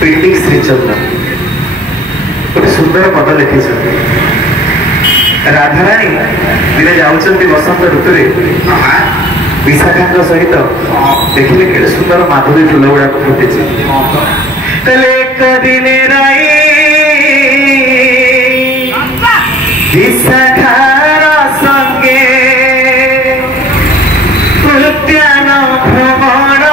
प्रीति श्रीचंद्र गोटे सुंदर पद लिखी राधाराणी दिने जाऊँच बसंत ऋतु विशाखा सहित देखिले के सुंदर माधुरी फूल गुड़ाक फुटी एक दिन विशाखार संगे उद्यान भ्रमण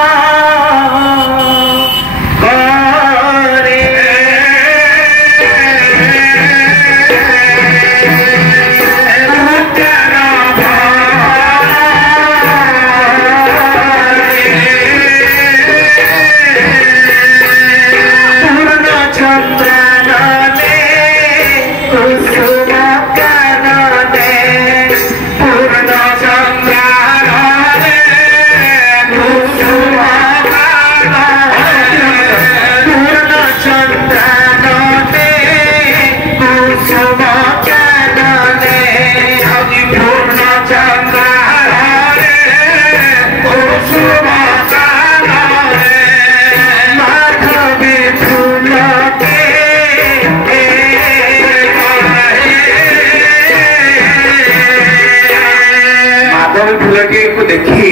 देखी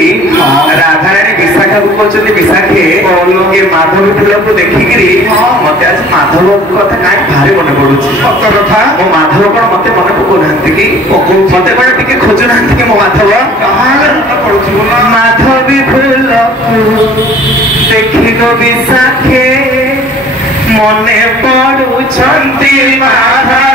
राधाराणी विशाखा को कहते विशाखे ये माधव फूल को देखिकी मत आज माधव कथा कहीं भारी मन पड़ू कथा मो माधव कौन मत मन पकौना कि मत कौन टे खोजुना कि मो माधव माधवी फूल देखिल विशाखे मने पड़ू माधव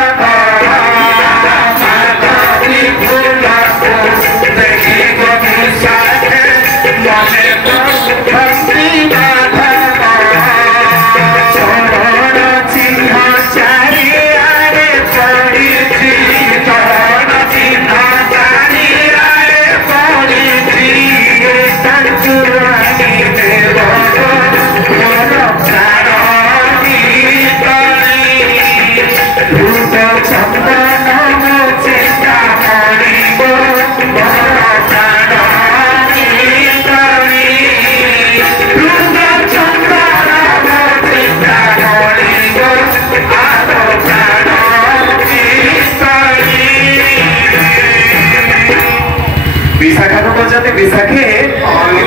विशाखे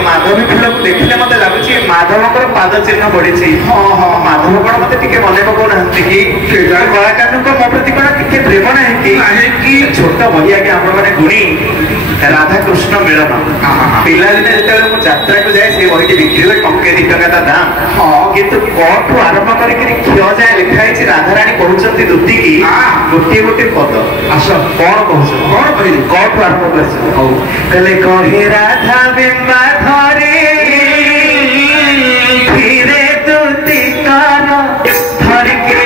माधवी फूल को देखने मत लगुच माधव पाद चिन्ह बढ़ी माधव कौन मत मन पकौना कि कलाकार मो प्रति कौन टे प्रेम ना कि छोट बहिया कि आप गुणी राधा कृष्ण मिलन पिला दिने जो यात्रा को जाए से बही बिक्री हुए टंके 2 टंका दाम किंतु कठू आरंभ कर क्षय जाए लिखाई राधाराणी कहते दुति की गोटे गोटे पद आस कौन कौन कह कठू आरंभ कर कहे राधा बिंबा धरे धीरे दुति कर धर के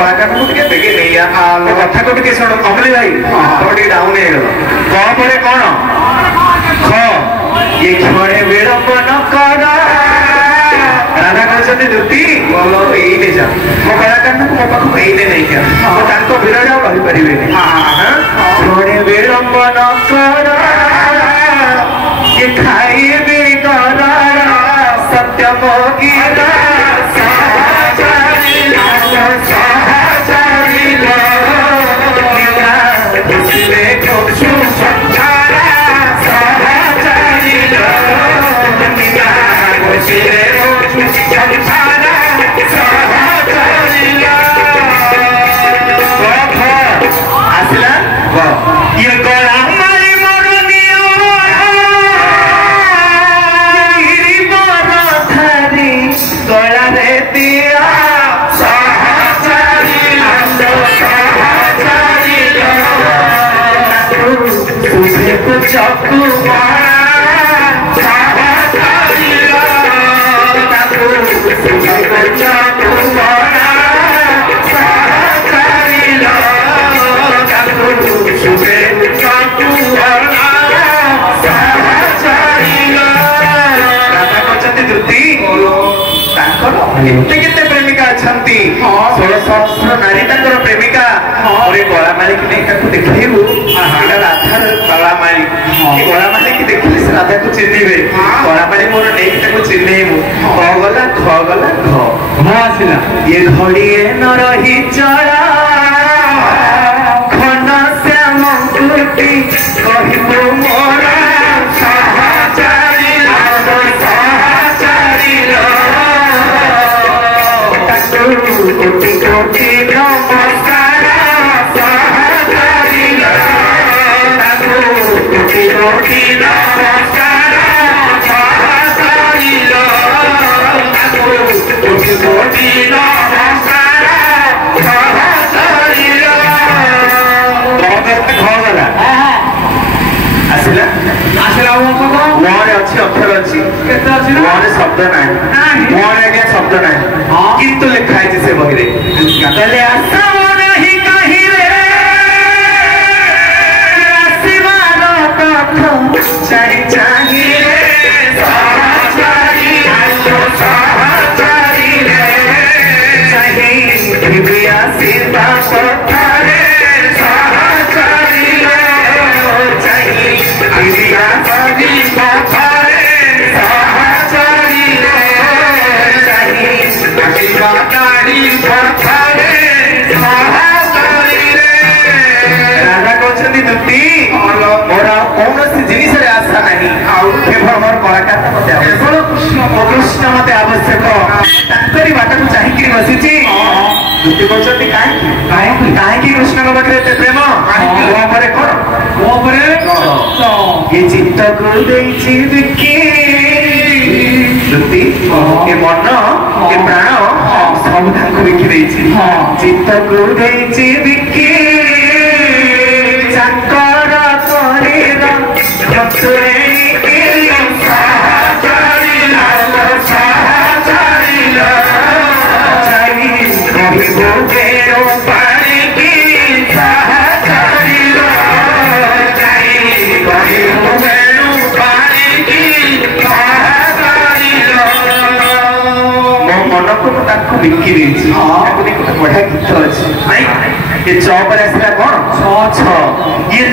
कलाकार को बेगे नहीं कथा को शुण कमली भाई तुम डाउन हो कौन ख ये क्षणे विलंब न कर राधा कहते दुति बोलो एने जा मो कलाकार को मो पाखु एने नहीं क्या तो तांको विरह और रही परिबे थोड़े विलंबन कर ये खाइबे कर सत्य मोगी चकू केते प्रेमिका छंती 16 नारी तकर प्रेमिका ओरे गला माली कि नहीं ताको देखिबू एटा राधार गला माली कि गला माली कि देखिले से राधा को चिन्हिबे गला माली मोर नहीं ताको चिन्हिबू ख गला ख आसिला ये घड़िए न रही चला खन श्याम कुटी कहिबू मोरा कोटि कोटि नमस्कार कोटि कोटि नमस्कार कोटि कोटि नमस्कार आसिला आसिला मोरे अच्छी अक्षर अच्छी केते अच्छी मोरे शब्द नाही मोरे के शब्द नाही किंतु लिखा है जिसे बहिरे कहले आशा नहीं कहीं रे आसीमानो कथा चाहि चाहि रे सहचारी आलो सहचारी रे चाहि दिव्या सीता पथरे सहचारी रे चाहि दिव्या सभी पथरे सहचारी रे चाहि राधा कहते दुति मोर कौन जिनिस आशा नहीं केवल मोर कलाकार केवल कृष्ण मत आवश्यक बाट को चाहिए बसी दुति कहते कहीं कृष्ण पाखे एत प्रेम कौन ये चित्त को दुति ये मन ये प्राण सब बिकी देछि चित्त को देछि बिकी चक्कर शरीर भक्तरे बिकी बढ़िया गीत अच्छे ये चौपर आसला कौन ये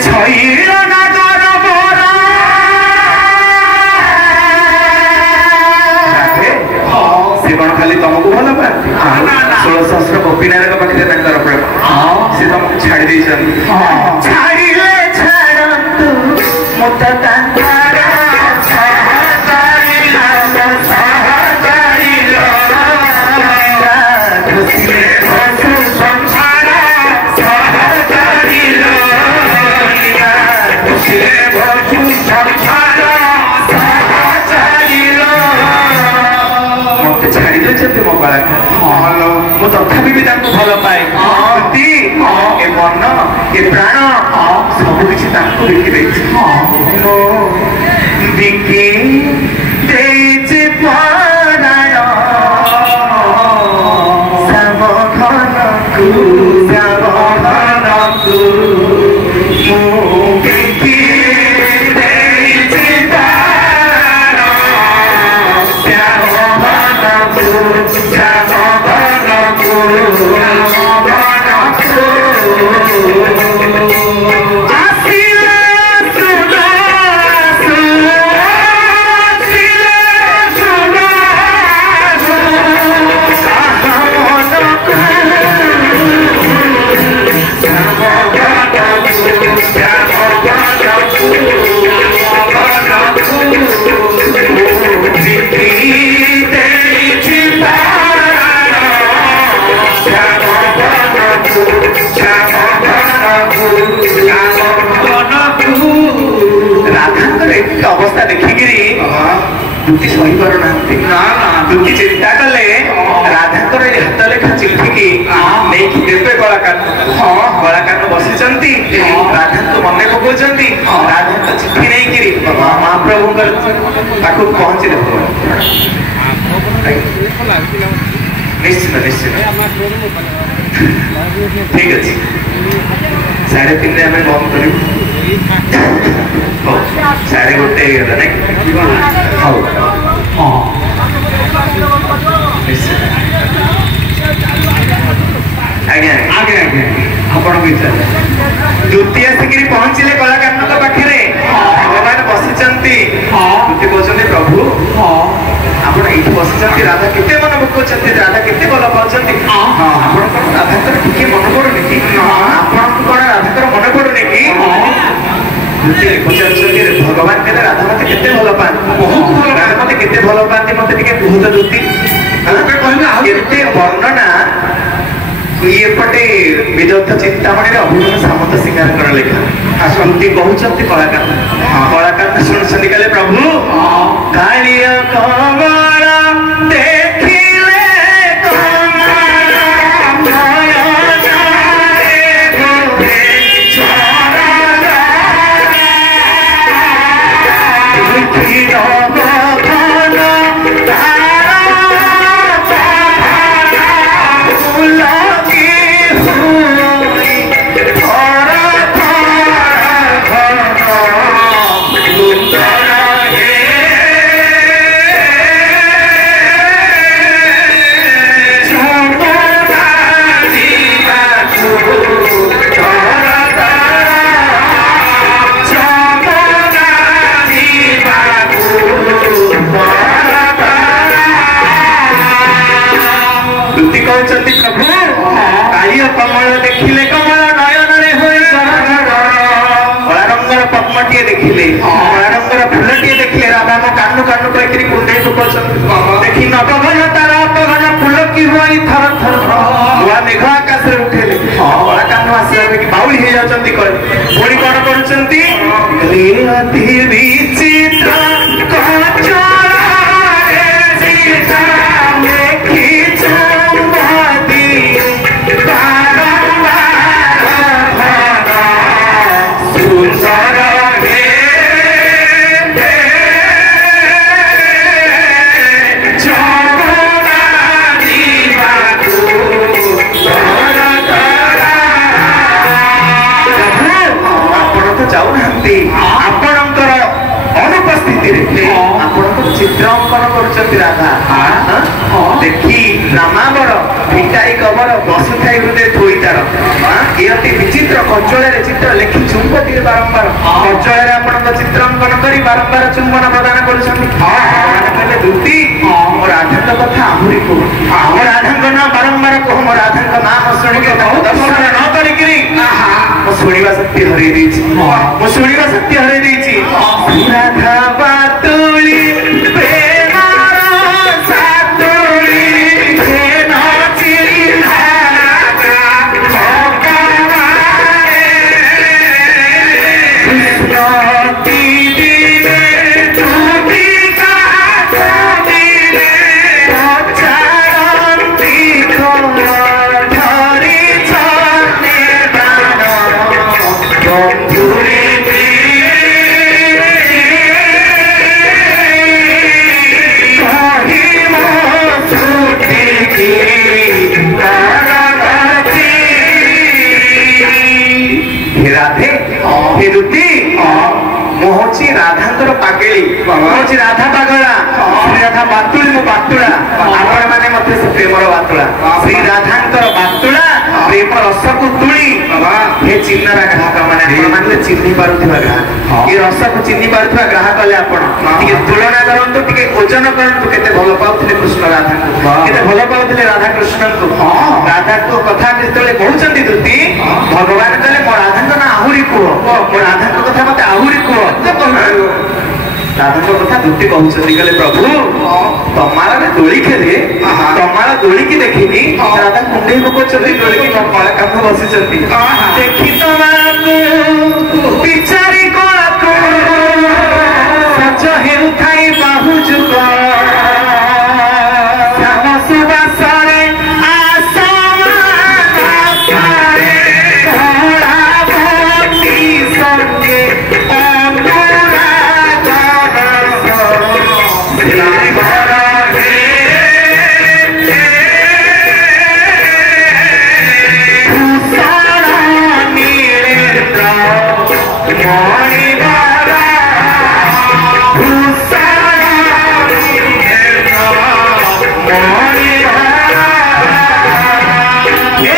से कौन खाली तुमको भल पाती 16 सहस्र गोपी नायक पाखे प्रेम से तुमको छाड़ी छाड़िले छाड़तु मत तथापि भी भल पाए ए मन ए प्राण सब किसी बिकी बिकी ରାଧାଙ୍କର ଏମିତି ଅବସ୍ଥା ଦେଖିକିରି ଦୁଃଖୀ ସହିପାରୁନାହାନ୍ତି। ଦୁଃଖୀ ଚିନ୍ତା କଲେ ରାଧାଙ୍କର ଏ ହାତ ଲେଖା ଚିଠିକି ନେଇକି ଦେବେ କଳାକାର। କଳାକାର ବସିଛନ୍ତି, ରାଧାଙ୍କୁ ମନେ ପକାଉଛନ୍ତି। ରାଧାଙ୍କ ଚିଠି ନେଇକିରି ମହାପ୍ରଭୁଙ୍କର ପାଖକୁ ପହଞ୍ଚିଲେ। ନିଶ୍ଚିତ ନିଶ୍ଚିତ ଠିକ ଅଛି। 3:30 ଆମେ ବନ୍ଦ କରିବୁ। ହଉ 1:30 ହେଇଗଲା ନାଇଁ? ହଉ ଆଜ୍ଞା ଆଜ୍ଞା ଆଜ୍ଞା ଆପଣଙ୍କ ଇଚ୍ଛା। ଦ୍ୱିତୀୟ ଆସିକିରି ପହଞ୍ଚିଲେ କଳାକାରଙ୍କ ପାଖରେ। ଭଗବାନ ବସିଛନ୍ତି। ଦ୍ୱିତୀୟ କହୁଛନ୍ତି ପ୍ରଭୁ ଆପଣ ଏଇଠି ବସିଛନ୍ତି, ରାଧା କେତେ ମନେ ପକାଉଛନ୍ତି, ରାଧା କେତେ ଭଲ ପାଉଛନ୍ତି। ଆପଣଙ୍କର ରାଧାଙ୍କର ଟିକେ ମନେ ପଡୁନି କି? ଆପଣଙ୍କୁ କଣ ରାଧାଙ୍କର ମନେ ପଡୁନି କି? ପଚାରୁଛନ୍ତି ଭଗବାନ କହିଲେ ରାଧା ମତେ କେତେ ଭଲ ପାଆନ୍ତି, ରାଧା ମତେ କେତେ ଭଲ ପାଆନ୍ତି, ମତେ ଟିକେ ବହୁତ ଦୁଃଖୀ କେତେ ବର୍ଣ୍ଣନା। ଏପଟେ ବିଦଗ୍ଧ ଚିନ୍ତାମଣିରେ ଅଭିନବ ସାମନ୍ତ ସିଂହାରଙ୍କର ଲେଖା। ଆସନ୍ତି କହୁଛନ୍ତି କଳାକାର। କଳାକାର ଶୁଣୁଛନ୍ତି କହିଲେ ପ୍ରଭୁ କାଳିୟ କମଳ ଦେଖିଲେ कमल देखिले कमल नयन होई कला रंगर पद्मटीए देखिले, कला रंगर फूलटीए देखिले। राधा मो कानु कानु कहिकरी कुंडे पकौछन। देखि नवघन तारा अपघन फूल की होई थर थर हुआ मेघ आकाश रे उठेले। कला कानु आसीला कि बाउली हे जाउछंती कल पुणी कोन करूछंती रे अति विचित्र कचरा रे सीता देखि चुंबती ଆପଣଙ୍କର ଅନୁପସ୍ଥିତି ଆପଣଙ୍କର ଚିତ୍ର ଅଙ୍କନ କରୁଛନ୍ତି ରାଧା। ଦେଖି ରାମାବର ଭିଟାଇ କବର ବସୁଥାଇ ହୃଦୟ ଥୋଇତାର ଏ ଅତି ବିଚିତ୍ର କଞ୍ଚଳରେ ଚିତ୍ର ଲେଖି ଚୁମ୍ବତୀରେ ବାରମ୍ବାର କଞ୍ଚଳରେ ଆପଣଙ୍କ ଚିତ୍ର ଅଙ୍କନ କରି ବାରମ୍ବାର ଚୁମ୍ବନ ପ୍ରଦାନ କରୁଛନ୍ତି। କହିଲେ ଦୁତି ମୋ ରାଧାଙ୍କ କଥା ଆହୁରି କୁହ, ମୋ ରାଧାଙ୍କ ନାଁ ବାରମ୍ବାର କୁହ, ମୋ ରାଧାଙ୍କ ନାମ ଶୁଣିକି ଦର୍ଶନ ନ କରିକିରି ମୁଁ ଶୁଣିବା ଶକ୍ତି ହରେଇ ଦେଇଛି, ମୁଁ ଶୁଣିବା ଶକ୍ତି ହରେଇ ଦେଇଛି। ରାଧା ବାତୁଳି ପ୍ରେମର ସାତୁଳି ପ୍ରେମ ଚିହ୍ନା राधांकर पागेली राधा पागला श्री राधा बातुड़ी मो बातुड़ा आपण माने मते से प्रेमर बातुड़ा श्री राधांकर बातुड़ा प्रेम रस को तुली हे चिन्हरा ग्राहक माने आपण माने चिन्हि पारुथिबा ग्राहक ये रस को चिन्हि पारुथिबा ग्राहक ले आपण टिके तुलना करंतु टिके ओजन करंतु केते भलो पाउथिले कृष्ण राधा को केते भलो पाउथिले राधा कृष्ण को राधा को कथा केतले कहउचंती दुती भगवान कहले मो राधा ना आहुरी को मो राधा को कथा मते आहुरी को राधा कथा दुटी कहते कहले प्रभु तमारा दोली खेले तमारा दोली की देखी राधा कुंडे पकाउछंती दोली की कला काम बसी देखी तमारा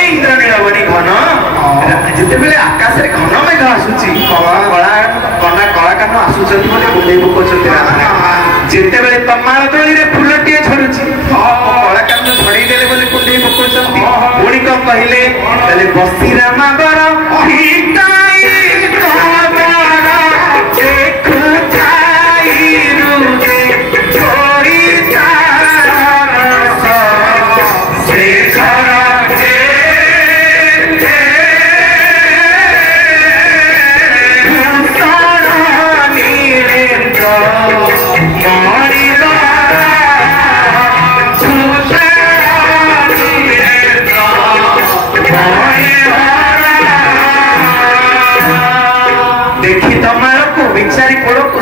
ଇନ୍ଦ୍ରନୀଳବଣୀ ଘନ ଯେତେବେଳେ ଆକାଶରେ ଘନ ମେଘ ଆସୁଛି କଳାକାନ ଆସୁଛନ୍ତି ବୋଲି ବୁଲେଇ ପକଉଛନ୍ତି ଯେତେବେଳେ ତମାଳ ଦୋଳିରେ ଫୁଲଟିଏ ଝରୁଛି କଳାକାନ ଝଡେଇ ଦେଲେ ବୋଲି କୁଣ୍ଡେଇ ପକଉଛନ୍ତି ପୁଣି କଣ କହିଲେ ତାହେଲେ ବସି ରାମାଙ୍କର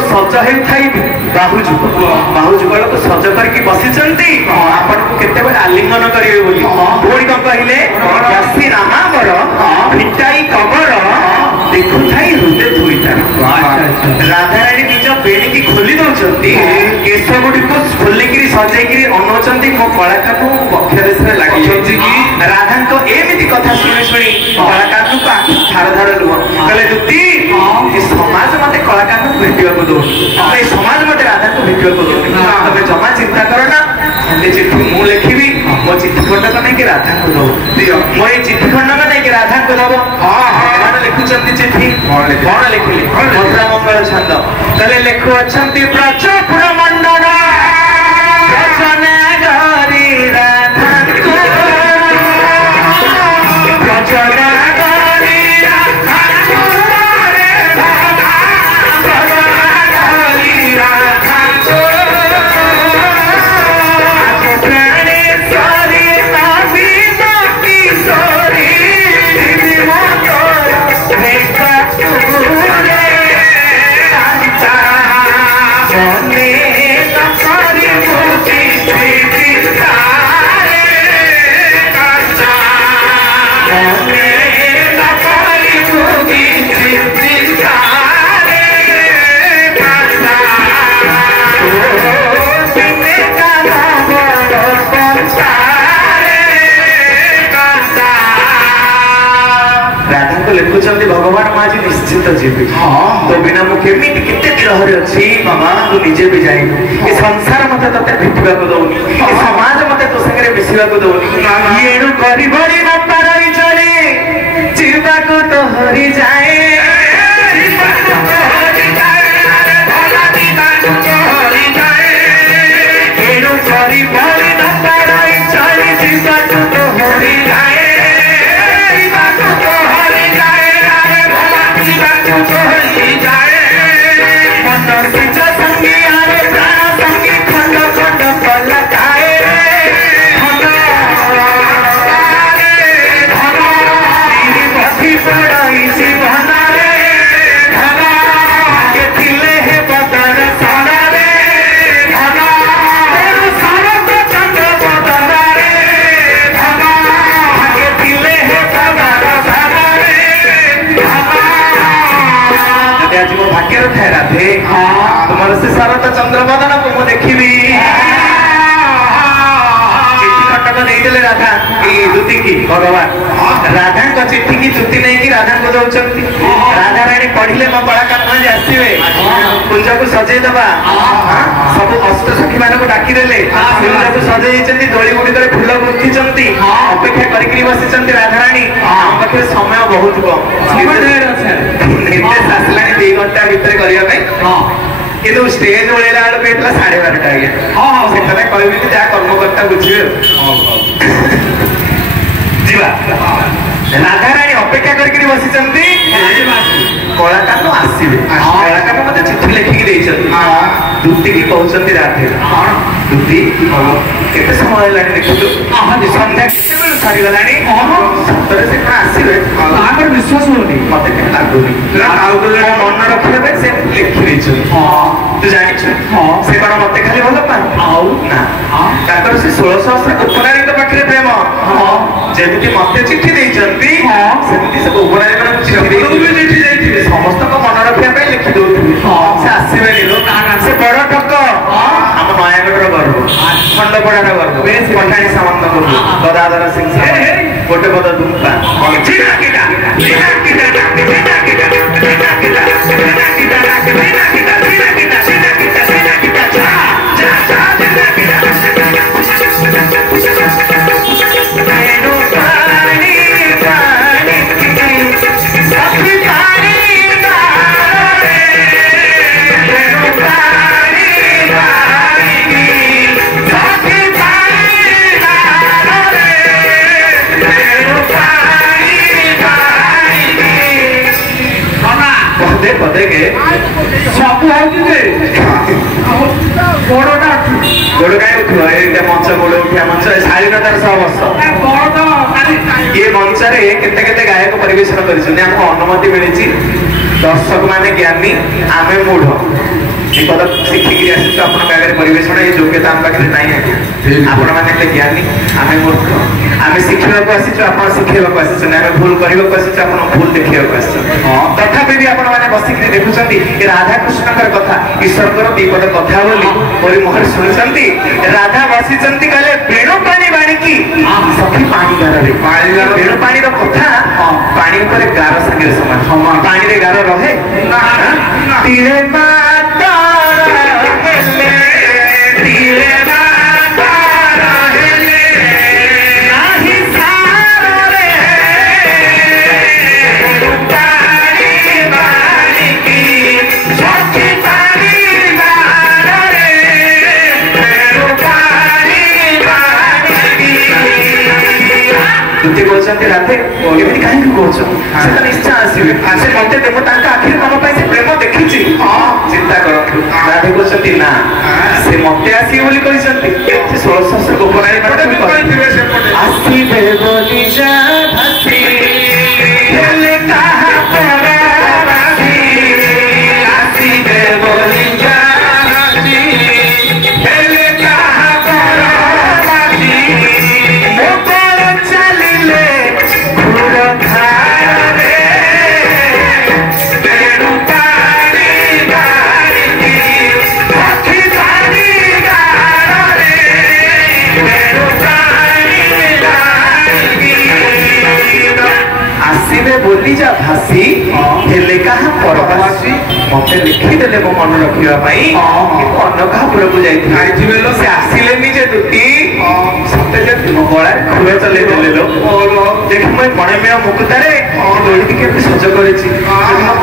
ସଜ ହେଉଥାଇ ବାହୁ ଯୁଗଳକୁ ସଜ କରିକି ବସିଛନ୍ତି ଆପଣଙ୍କୁ କେତେବେଳେ ଆଲିଙ୍ଗନ କରିବେ ବୋଲି ପୁଣି କଣ କହିଲେ ବସି ରାମାଙ୍କର ଫିଟାଇ କବର ଦେଖୁଥାଇ ହୃଦୟ ଧୋଇଥାଏ ରାଧାରାଣୀ ନିଜ ବେଣିକି ଖୋଲି ଦଉଛନ୍ତି କେଶ ଗୁଡିକୁ ଖୋଲିକିରି ସଜେଇକିରି ଅନଉଛନ୍ତି ମୋ କଳାକାରକୁ ପକ୍ଷ ଦେଶରେ ଲାଗିଛନ୍ତି କି ରାଧାଙ୍କ ଏମିତି କଥା ଶୁଣି ଶୁଣି କଳାକାରଙ୍କୁ ଆଖି ଧାର ଧାର ଲୁହ କହିଲେ ଦୁତି ଏ ସମାଜ ମତେ କଳାକାରଙ୍କୁ ଭେଟିବାକୁ ଦଉନି ଏ ସମାଜ ମତେ ରାଧାଙ୍କୁ ଭେଟିବାକୁ ଦଉନି ତମେ ଜମା ଚିନ୍ତା କର ନା ଖଣ୍ଡେ ଚିଠି ମୁଁ ଲେଖିବି ମୋ ଚିଠି ଖଣ୍ଡକ ନେଇକି ରାଧାଙ୍କୁ ଦବ ମୋ ଏଇ ଚିଠି ଖଣ୍ଡକ ନେଇକି ରାଧାଙ୍କୁ ଦବ ସେମାନେ ଲେଖୁଛନ୍ତି ଚିଠି କଣ ଲେଖିଲେ ମଥୁରା ମଙ୍ଗଳ ଛନ୍ଦ କହିଲେ ଲେଖୁଅଛନ୍ତି ପ୍ରଚୁର ମଣ୍ଡଳ ରଚନା କରି ରାଧାଙ୍କୁ ରଚନା ଲେଖୁଛନ୍ତି ଭଗବାନ ମୁଁ ଆଜି ନିଶ୍ଚିତ ଯିବି ତୋ ବିନା ମୁଁ କେମିତି କେତେ ଗ୍ରହରେ ଅଛି ମାମା ତୁ ନିଜେ ବି ଜାଣିବୁ ଏ ସଂସାର ମତେ ତତେ ଭେଟିବାକୁ ଦଉନି ଏ ସମାଜ ମତେ ତୋ ସାଙ୍ଗରେ ମିଶିବାକୁ ଦଉନି ଏଣୁ କରିବଣି ବାପା ରହି ଚଳେ ଯିବାକୁ ତ ହରି ଯାଏ ଏଣୁ କରିବଣି ବାପା ରହି ଚଳେ ଯିବାକୁ ତ ହରି ଯାଏ राधे तुम्हारे से शरत चंद्रबदन को मु देखी चिट्ठी खंडक नहीं राधा दुति की भगवान राधा को चिट्ठी की दुति नहीं की राधा को दौरान राधा राणी पढ़िले मो कलाकार मैंने आसवे कुंज को सजे दबा सब अष्ट सखी मान को डाकी देले कुंज को सजे दोली गुड़िक फूल गुंथी अपेक्षा करी बसी राधा राणी आम पाखे समय बहुत कम निर्देश आसला 2 घंटा भितर करने किंतु स्टेज ओल्ला बेलू 12:30 आज्ञा से कह जहाँ कर्मकर्ता बुझे जीवा राधा राणी अपेक्षा करके बसी कलाकार आसवे कलाकार मत चिठी लिखिकी दुति की कहते राधे दुति केते समय देखु संध्या सरीगला सतरे से आसवे विश्वास होनी मत लगुनि मन रखा से लिखी तू जानी से कौन मत खाली भल पा ना से 16 सहस्र उपनारी पाखे प्रेम जमी मत चिठी देती सेमती सब उपनारी चिठी समस्त मन ଖଣ୍ଡପଡ଼ାର ଗର୍ବ ପଠାଣି ସାମନ୍ତ ଗଦାଧର ସିଂ ଗୋଟେ ପଦ ଧୂମପା मंच गोड़ उठिया मंच शालीनतार सहवर्ष ये मंचरे केते केते गायक परिवेशन कर अनुमति मिली दर्शक माने ज्ञानी आमे मूढ़ पद शिखिकी आसी आप परिवेशन ये योग्यता आम पाखे ना आपण मैंने ज्ञानी आम मूर्ख आम शिखा आसीचु आप शिखेबा आसी भूल करने आप भूल देखा तथापि भी आपण मैंने बसिक देखुं राधाकृष्ण कथा ईश्वर दीपद कथा बोली मोरी मुहर शुणुंट राधा बसी कहले बेणु पानी बाणिकी सखी पानी गार बेणु पानी कथा पानी गार सागे समान पानी गार रहे राधे एमती कहीं कहते निश्चय आसवे से मत देव आखिर तुम प्रेम देखी चिंता करूँ राधे कहते ना से मत आसवे बोली 16 गोपराणी बोली जा भासी हेले कहा परवासी मत लिखिदेले मो मन रखापी अन्न क्या पुरक जाइए से आसिले जे दुटी सत्य जब मो गला खुए चले देख मुझे मणिमय मुकुतारे दौड़ी के सज कर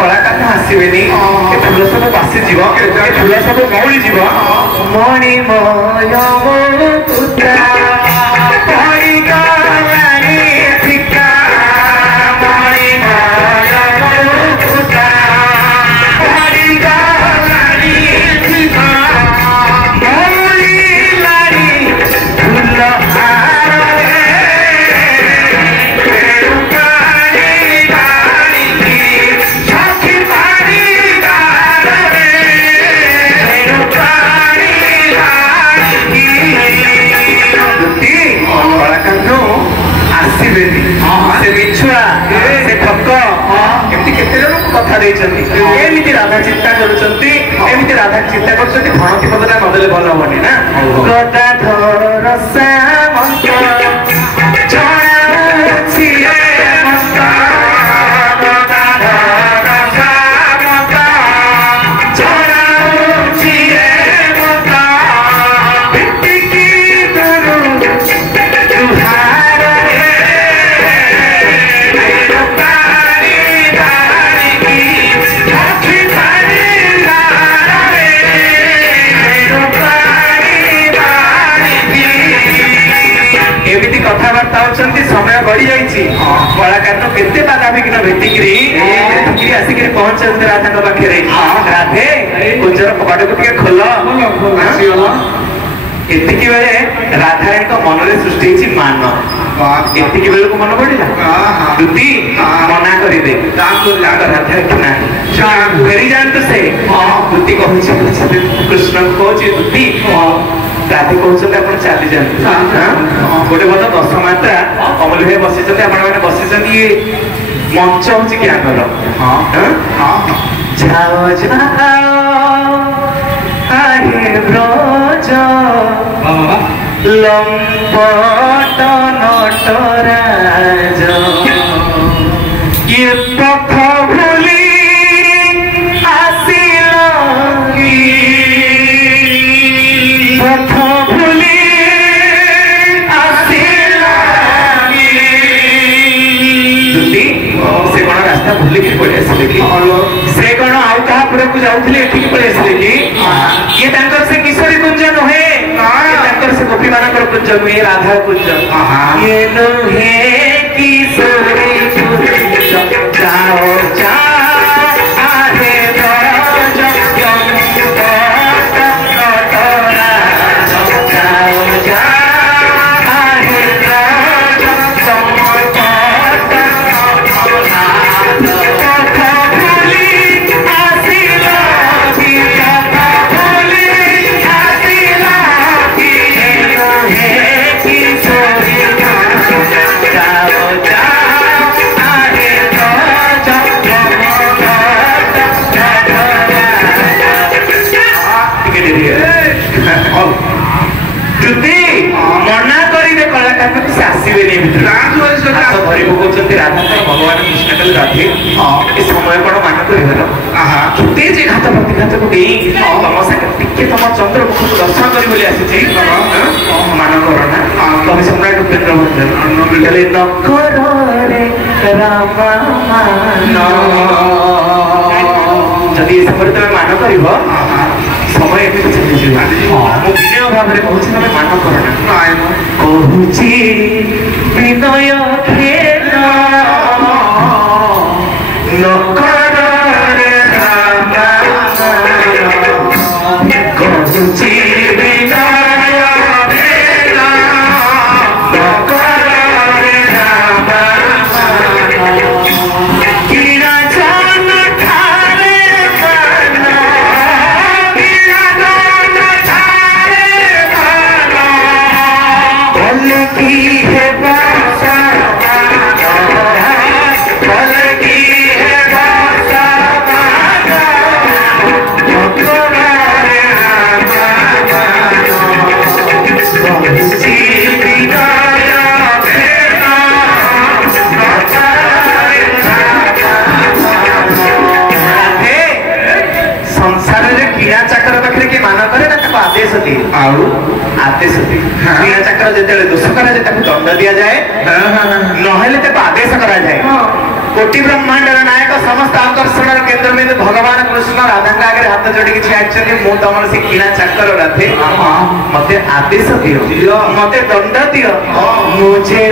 कलाकार आसबे फूल सब बासी जीव फूल सब मौली जीव मणिमय मुकुता कथा एमती राधा चिंता करमती राधा चिंता कर भणती पदटा नदेले भल हेनी ना गदाधर कथबार्ता होती समय गड़ी जाइए कलाकार केते बाधा विघ्न भेटिकी आसिक पहुंचे राधा पाखे राधे कुंजर कपाट को खोल एतिकी बेले राधाराणी मन में सृष्टि मान एतिकी बेल को मन पड़ा दुती मना करे राधा ना फेरी जातु से दुती कहूँ कृष्ण को कहूँ दुती राधे कहते आप चली जाते गोटे बद 10 मात्रा अमूल भाई बसी बसी मंच हूँ ज्ञान जाओ लंपट नटराज ये पथ भूली आसिला पथ भूली आसिला से कौन रास्ता भूल के पड़े आसले कि से कौन आउ कहा पुरा को जाउथले एठी पड़े आसले कि ये तांकर से किशोरी कुंज नहे ये तांकर से गोपी मानकर कुंज नुहे राधा कुंज ये नहे किशोरी कुंज जाओ जा आहे राज भगवान कृष्ण कल राधे समय कौन मान कर घात प्रतिघात को तम टे तुम चंद्रमुख को दर्शन कर मान करना कवि सम्राट उपेन्द्र भंडारी नकर जदि समय तुम मान कर समय चली विनय भाव में कहूँ तुम मान करना कहूँ विनय आदेश किणा चक्र जो दोष करा दंड दि जाए ना आदेश करा जाए कोटि ब्रह्मांड नायक समस्त आकर्षण केन्द्र में भगवान कृष्ण राधा आगे हाथ जोड़ी छाड़ी मु तुम से किणा चक्र राधे मत आदेश दियो मत दंड दियो मुझे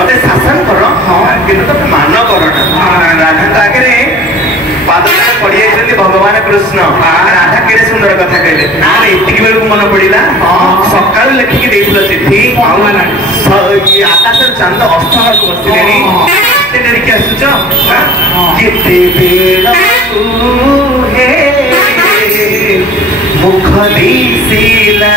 मत शासन कर कि मान करना राधा आगे पाद पड़ जाए भगवान कृष्ण राधा के सुंदर कथा कहले ना एति बेलू मन पड़ा सका लिखिकी चिठी आकाश चांद अस्त बसले डेरिक आसुच मुख दिशिला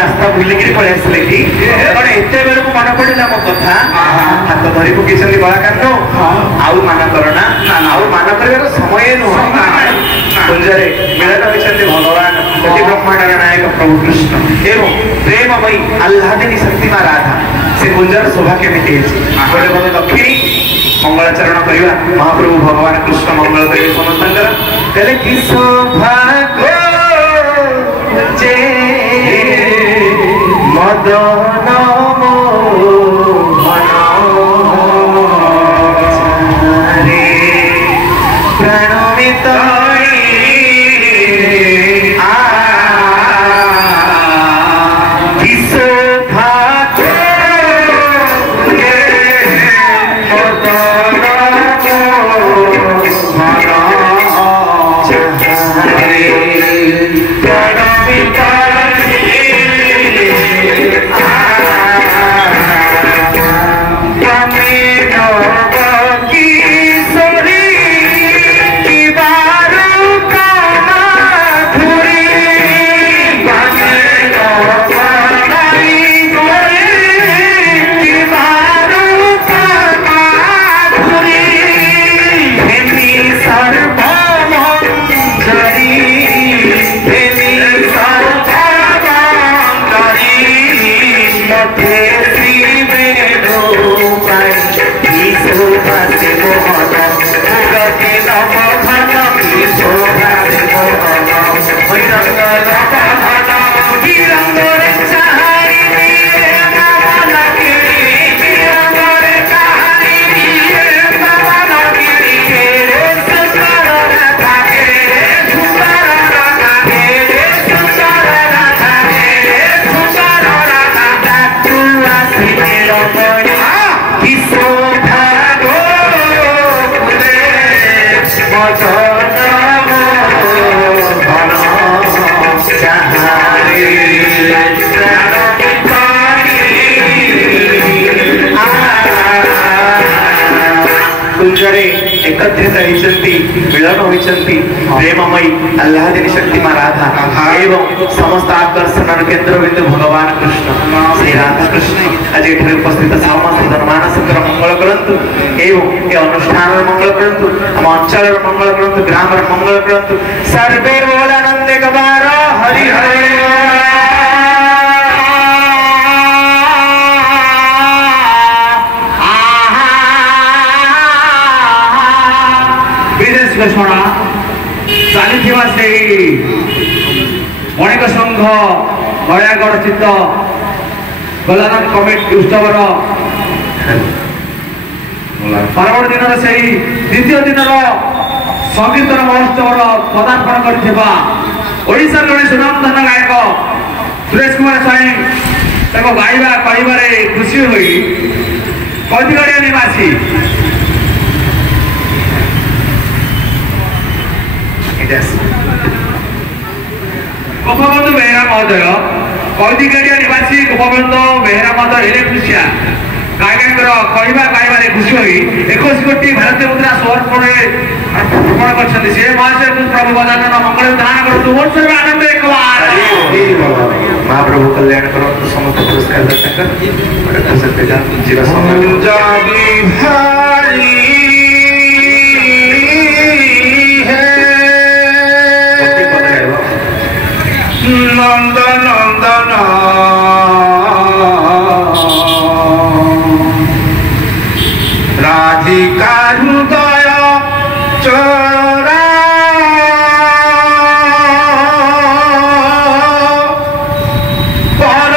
रास्ता बुलिकी पलि आसले कि एत बेलू मन पड़ा मो कथा हाथ धरी पकई बलाकांड आउ मान करना आउ मान कर समय नुह कुंजरे मिलन होती भगवान कोटि ब्रह्मांड नायक प्रभु कृष्ण एवं प्रेममयी आह्लादिनी शक्ति माँ राधा से कुंजर शोभा केमिति गोटे गोटे दक्षिणी मंगलाचरण करवा महाप्रभु भगवान कृष्ण मंगल करेंगे समस्त कहले कि शोभा जे मदन प्रणमित एकत्रित होती मिलन होती प्रेममयी आह्लादिनी शक्ति माँ राधा एवं समस्त आकर्षण केन्द्र बिंदु भगवान कृष्ण श्री राधा कृष्ण आज ये उपस्थित समस्त जनमानसर मंगल करंतु एवं ये अनुष्ठान मंगल करंतु आम अंचल मंगल करंतु ग्राम मंगल करंतु सर्वे बोलानंदे गवार हरि हरि घोषणा चली मणिक संघ नयागढ़ स्थित गलाराम कमिटी उत्सवर परवर्त दिन से द्वितीय दिन संगीत महोत्सव पदार्पण कर जड़े सुनामधन गायक सुरेश कुमार स्वाई गाइबा कहबारे खुशी हुई कदिगड़िया निवासी गोपबंधु बेहरा महोदय कैदिगाड़िया निवासी गोपबंधु बेहरा महोदय इलेक्ट्रिशियन गायकर कहवा गायबार खुशी हुई 21 कोटी भारतीय मुद्रा समर्पण अर्पण कर महाशय प्रभु गजानन मंगल धारण करूँ मोर सर्व आनंद एक बार महाप्रभु कल्याण करो समस्त पुरस्कार जीवा समय नंदन नंदन राधिका हृदय चोरा पर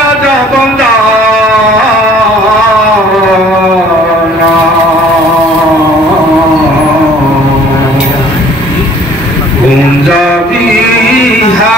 कुंज बिहारी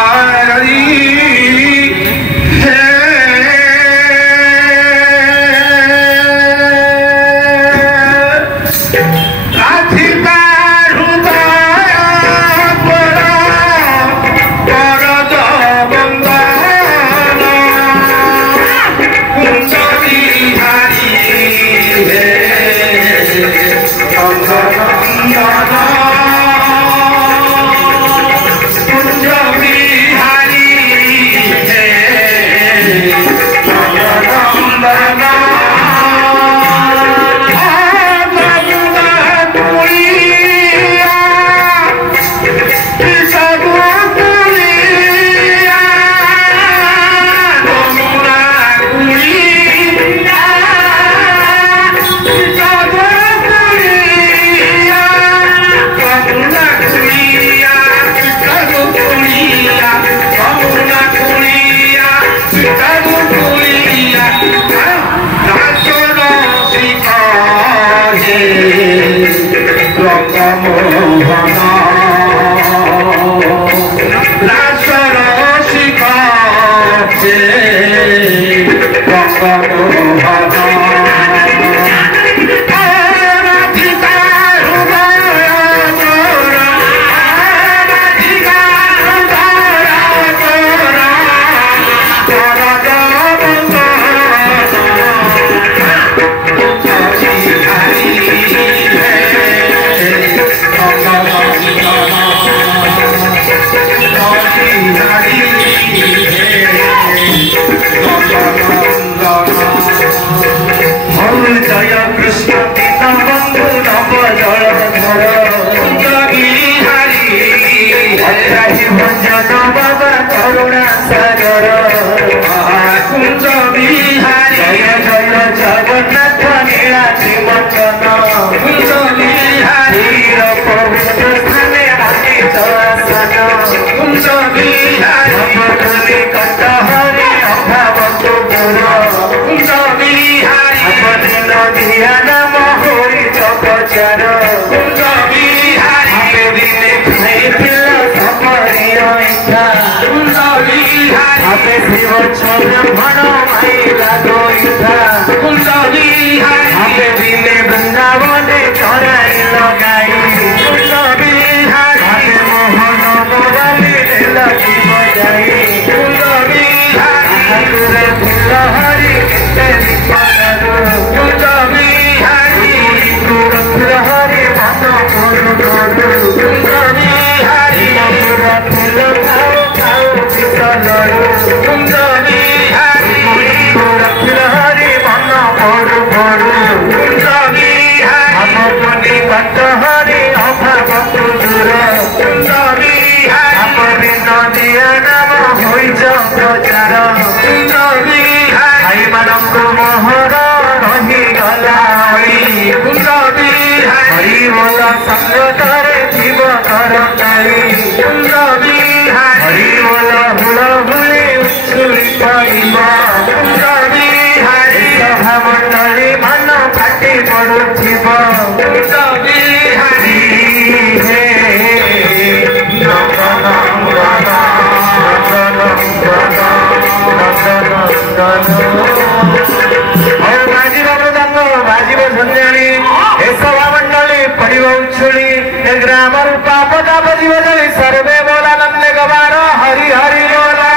सर्वे बोला नंद गवार हरि हरि बोला।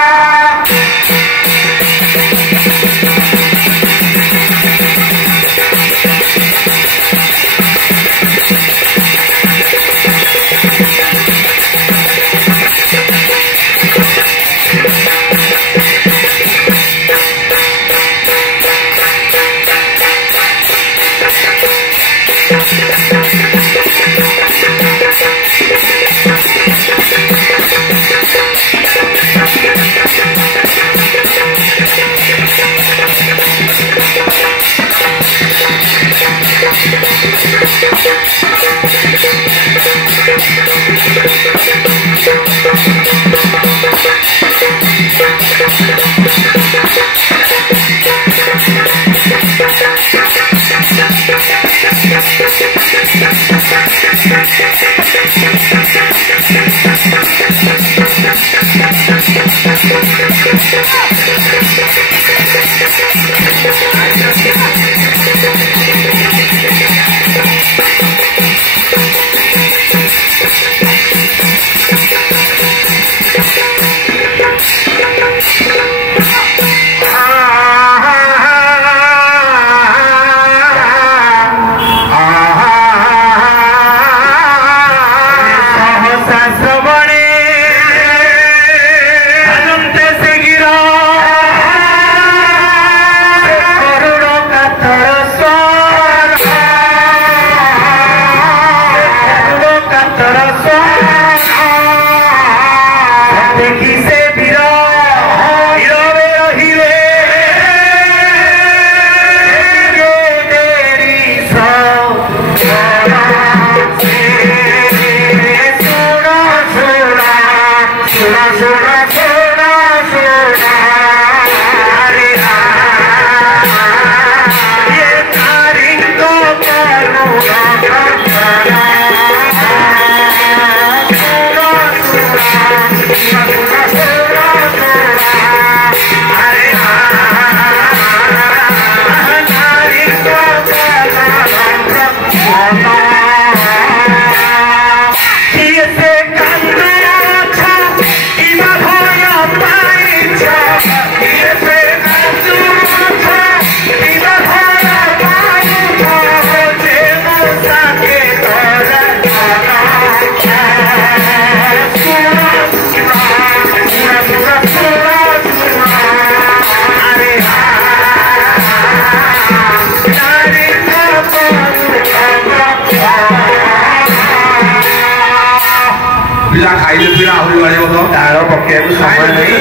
ଆହୁରି ମାରିବ ତ ତାଳ ପକେଇବାକୁ ସମୟ ନାହିଁ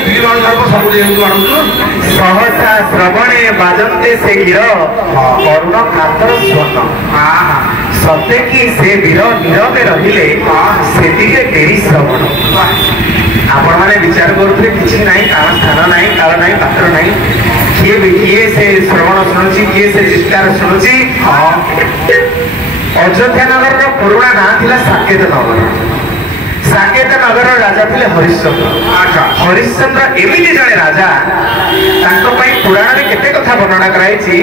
ସବୁ ଯେମିତି ଆଣୁଛୁ ସହସା ଶ୍ରବଣେ ବାଜନ୍ତେ ସେ ଗୀର କରୁଣ କାତର ସ୍ୱନ ସତେ କି ସେ ବୀର ନୀରବେ ରହିଲେ ସେତିକେ ଡେରି ଶ୍ରବଣ ଆପଣମାନେ ବିଚାର କରୁଥିଲେ କିଛି ନାହିଁ କାରଣ ସ୍ଥାନ ନାହିଁ କାଳ ନାହିଁ ପାତ୍ର ନାହିଁ କିଏ ସେ ଶ୍ରବଣ ଶୁଣୁଛି କିଏ ସେ ଚିତ୍କାର ଶୁଣୁଛି ଅଯୋଧ୍ୟା ନଗରର ପୁରୁଣା ନାଁ ଥିଲା ସାକେତ ନଗର ସାକେତ ନଗରର ରାଜା ଥିଲେ ହରିଶ୍ଚନ୍ଦ୍ର ହରିଶ୍ଚନ୍ଦ୍ର ଏମିତି ଜଣେ ରାଜା ତାଙ୍କ ପାଇଁ ପୁରାଣରେ କେତେ କଥା ବର୍ଣ୍ଣନା କରାଯାଇଛି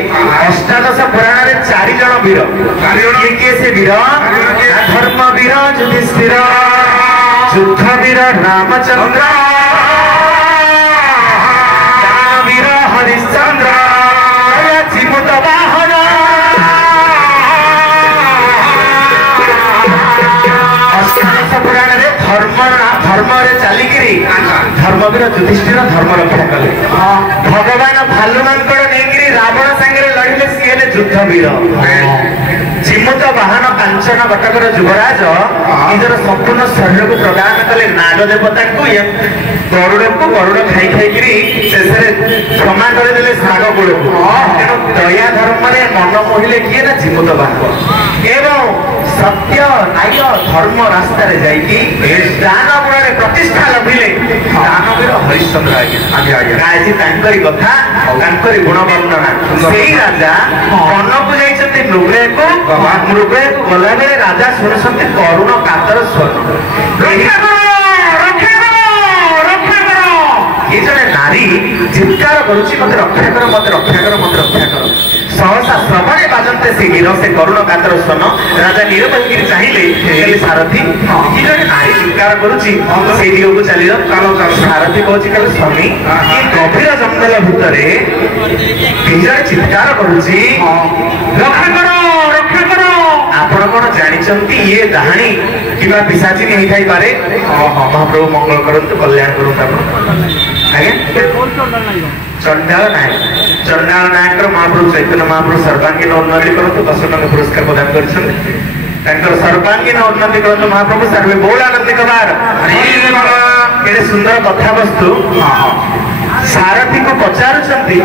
ଅଷ୍ଟାଦଶ ପୁରାଣରେ 4 ଜଣ ବୀର କିଏ ସେ ବୀର ଧର୍ମ ବୀର ଯୁଧିଷ୍ଠିର ଯୁଦ୍ଧ ବୀର ରାମଚନ୍ଦ୍ର ଦାନ ବୀର ହରିଶ୍ଚନ୍ଦ୍ର ଜୀମୁତ ବାହନ ଅଷ୍ଟାଦଶ ପୁରାଣରେ ଧର୍ମରେ ଚାଲିକିରି ଧର୍ମବୀର ଯୁଧିଷ୍ଠିର ଧର୍ମ ରକ୍ଷା କଲେ ଭଗବାନ ଭାଲୁମାଙ୍କଡ ନେଇକିରି ରାବଣ ସାଙ୍ଗରେ ଲଢିଲେ ସିଏ ହେଲେ ଯୁଦ୍ଧ ବୀର ଜିମୁତ ବାହନ କାଞ୍ଚନ କଟକର ଯୁବରାଜ ନିଜର ସମ୍ପୂର୍ଣ୍ଣ ଶରୀରକୁ ପ୍ରଦାନ କଲେ ନାଗ ଦେବତାଙ୍କୁ ଗରୁଡକୁ ଗରୁଡ ଖାଇ ଖାଇକିରି ଶେଷରେ କ୍ଷମା କରିଦେଲେ ଶାଗ କୂଳକୁ ତେଣୁ ଦୟା ଧର୍ମରେ ମନ ମୋହିଲେ କିଏ ନା ଜିମୁତ ବାହନ ଏବଂ ସତ୍ୟ ନ୍ୟାୟ ଧର୍ମ ରାସ୍ତାରେ ଯାଇକି ଦାନବଳରେ ପ୍ରତିଷ୍ଠା ଲଭିଲେ ଦାନବୀର ହରିଶ୍ଚନ୍ଦ୍ର ଆଜ୍ଞା ଆଜି ତାଙ୍କରି କଥା ତାଙ୍କରି ଗୁଣ ବର୍ଣ୍ଣନା ସେଇ ରାଜା ବନକୁ ଯାଇଛନ୍ତି ମୃଗୟକୁ ଗଲାବେଳେ ରାଜା ଶୁଣୁଛନ୍ତି କରୁଣ କାତର ସ୍ୱର ଏ ଜଣେ ନାରୀ ଚିତ୍କାର କରୁଛି ମତେ ରକ୍ଷା କର ମତେ ରକ୍ଷା କର ମତେ ରକ୍ଷା କର ସହସା ଶ୍ରବଣେ ବାଜନ୍ତେ ସେ ଗୀର ସେ କରୁଣ କାତର ସ୍ୱନ ରାଜା ନୀରବ ହେଇକିରି ଚାହିଁଲେ ସାରଥି କି ଜଣେ ନାରୀ ଚିତ୍କାର କରୁଛି ସେଇ ଦିଗକୁ ଚାଲିଲ ସାରଥି କହୁଛି କାଲି ସ୍ୱାମୀ ଗଭୀର ଜଙ୍ଗଲ ଭିତରେ ଜଣେ ଚିତ୍କାର କରୁଛି ରକ୍ଷା କର ରକ୍ଷା କର ଆପଣ କଣ ଜାଣିଛନ୍ତି ଇଏ ଡାହାଣୀ କିମ୍ବା ପିଶାଚିନୀ ହେଇଥାଇପାରେ ମହାପ୍ରଭୁ ମଙ୍ଗଳ କରନ୍ତୁ କଲ୍ୟାଣ କରନ୍ତୁ ଆପଣ ଆଜ୍ଞା ଚଣ୍ଡାଳ ନାୟକର ମହାପ୍ରଭୁ ଚୈତନ୍ୟ ମହାପ୍ରଭୁ ସର୍ବାଙ୍ଗୀନ ଉନ୍ନତି କରନ୍ତୁ 10 ଟଙ୍କା ପୁରସ୍କାର ପ୍ରଦାନ କରିଛନ୍ତି ତାଙ୍କର ସର୍ବାଙ୍ଗୀନ ଉନ୍ନତି କରନ୍ତୁ ମହାପ୍ରଭୁ ସର୍ବେ ବହୁଳାନନ୍ଦ କବାର ଏତେ ସୁନ୍ଦର କଥାବସ୍ତୁ ସାରଥୀକୁ ପଚାରୁଛନ୍ତି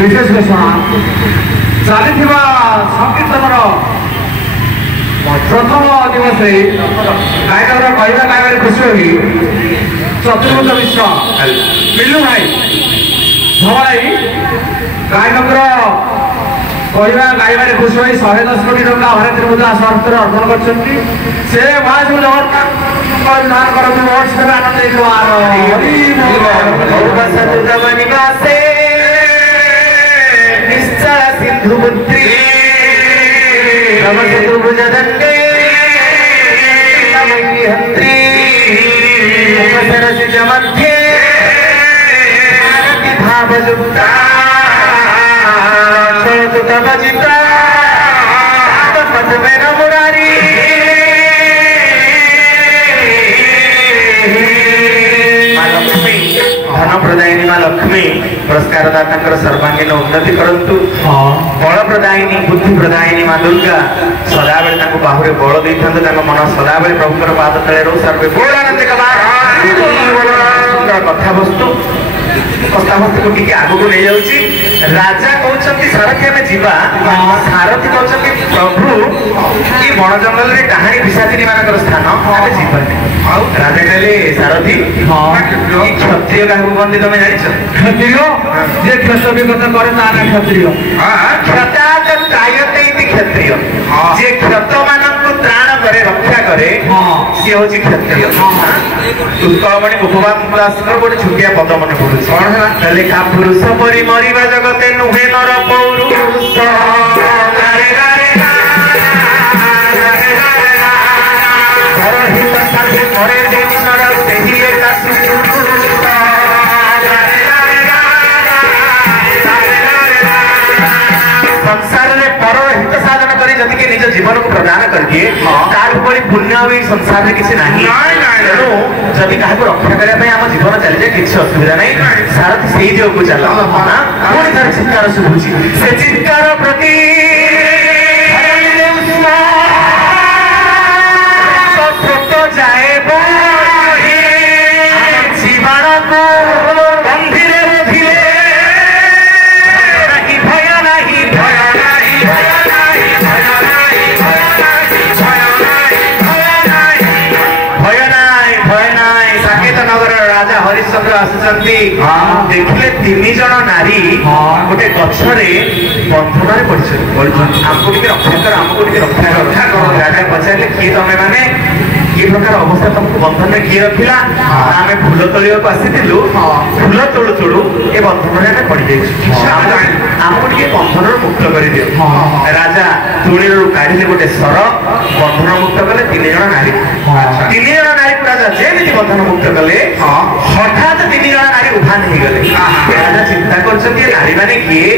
ବିଶେଷ ଘୋଷଣା ଚାଲିଥିବା ସଂକୀର୍ତ୍ତନର ପ୍ରଥମ ଦିବସରେ ଗାୟକର କହିବା ଗାଇବାରେ ଖୁସି ହୋଇ ଚତୁର୍ଭୁଜ ମିଶ୍ର ମିଲୁ ଭାଇ ଧଳାଇ ଗାୟକଙ୍କର କହିବା ଗାଇବାରେ ଖୁସି ହୋଇ 110 କୋଟି ଟଙ୍କା ହରେନ୍ଦ୍ର ମୁଦ୍ରା ସହରରେ ଅର୍ପଣ କରିଛନ୍ତି ସେ ମହାଜୁ ଜଗନ୍ନାଥ ବିଧାନ କରନ୍ତୁ ଆନନ୍ଦ ନିଶ୍ଚଳ ସିନ୍ଧୁ ପୁତ୍ରୀ ଚତୁର୍ଭୁଜ ଦଣ୍ଡେ ହନ୍ତ୍ରୀ ମୁଖସରସିଜ ମଧ୍ୟେ ଭାବଯୁକ୍ତା ଚଳତୁ ତବ ଚିତ୍ରା ପଦ୍ମେନ ମୁରାରୀ धन प्रदायिनी माँ लक्ष्मी पुरस्कार दाता सर्वांगीन उन्नति करंतु बल प्रदायिनी बुद्धि प्रदायिनी माँ दुर्गा सदा बेले बाहुरे बल दे मन सदा बेले प्रभुकर पाद तले रो सर्वे बोलानंद कथावस्तु कथावस्तु को टिके आगु नहीं जाउची राजा कहउछंती सारथी हमें जीवा सारथी कहउछंती प्रभु ई बण जंगल रे कहानी विषादिनी मानकर स्थान हमें जीवने राजा कहले सारथी ई क्षत्रिय काहू बंदी तमे जानिछ क्षत्रिय जे क्षत्रिय कथा करे ता ना क्षत्रिय क्षतात त्रायते इति क्षत्रिय जे क्षत मानकु त्राण करे रक्षा करे से होची क्षत्रिय उत्कलमणि मुखबान दासकर गोटे छुटिया पद मन पडुछ कोन हला कहले का पुरुष परि मरिबा जगते नुहे नर पौरुष गारे गारे हित साथे मरे दिन नर सेही एका संसार ସଂସାରରେ ପରର ହିତ ସାଧନ କରି ଯଦି କି ନିଜ ଜୀବନକୁ ପ୍ରଦାନ କରିଦିଏ ତାର ଭଳି ପୁଣ୍ୟ ବି ସଂସାରରେ କିଛି ନାହିଁ। ତେଣୁ ଯଦି କାହାକୁ ରକ୍ଷା କରିବା ପାଇଁ ଆମ ଜୀବନ ଚାଲିଯାଏ କିଛି ଅସୁବିଧା ନାହିଁ। ସାରଥି ସେଇ ଦିଗକୁ ଚାଲ। ପୁଣି ଥରେ ଚିତ୍କାର ଶୁଭୁଛି ସେ ଚିତ୍କାର ପ୍ରତି ଯାଏ ଜୀବନକୁ ବନ୍ଧିରେ ବୁଝିଲେ ଭୟ ନାହିଁ ଭୟ ନାହିଁ ଭୟ ନାହିଁ ଭୟ ନାହିଁ ଭୟ ନାହିଁ ଭୟ ନାହିଁ। ସାକେତ ନଗରର ରାଜା ହରିଶ୍ଚନ୍ଦ୍ର ଆସୁଛନ୍ତି। ଦେଖିଲେ 3 ଜଣ ନାରୀ ଗୋଟେ ଗଛରେ ବନ୍ଧନରେ ପଡିଛନ୍ତି। ଆମକୁ ଟିକେ ରକ୍ଷା କର ଆମକୁ ଟିକେ ରକ୍ଷା କର। ରାଜା ପଚାରିଲେ କିଏ ତମେ ମାନେ ଏ ପ୍ରକାର ଅବସ୍ଥା ତମକୁ ବନ୍ଧନରେ କିଏ ରଖିଲା? ଆମେ ଫୁଲ ତୋଳିବାକୁ ଆସିଥିଲୁ। ଫୁଲ ତୋଳୁ ତୋଳୁ ଏ ବନ୍ଧନରେ ଆମେ ପଡିଯାଇଛୁ। ଆମକୁ ଟିକେ ବନ୍ଧନରୁ ମୁକ୍ତ କରିଦିଅ। ରାଜା ତୁଳିରୁ କାଢିଲେ ଗୋଟେ ସର ବନ୍ଧନ ମୁକ୍ତ କଲେ 3 ଜଣ ନାରୀ। 3 ଜଣ ନାରୀକୁ ରାଜା ଯେମିତି ବନ୍ଧନ ମୁକ୍ତ କଲେ ହଠାତ୍ 3 ଜଣ ନାରୀ ଉଭାନ ହେଇଗଲେ। ରାଜା ଚିନ୍ତା କରୁଛନ୍ତି ନାରୀ ମାନେ କିଏ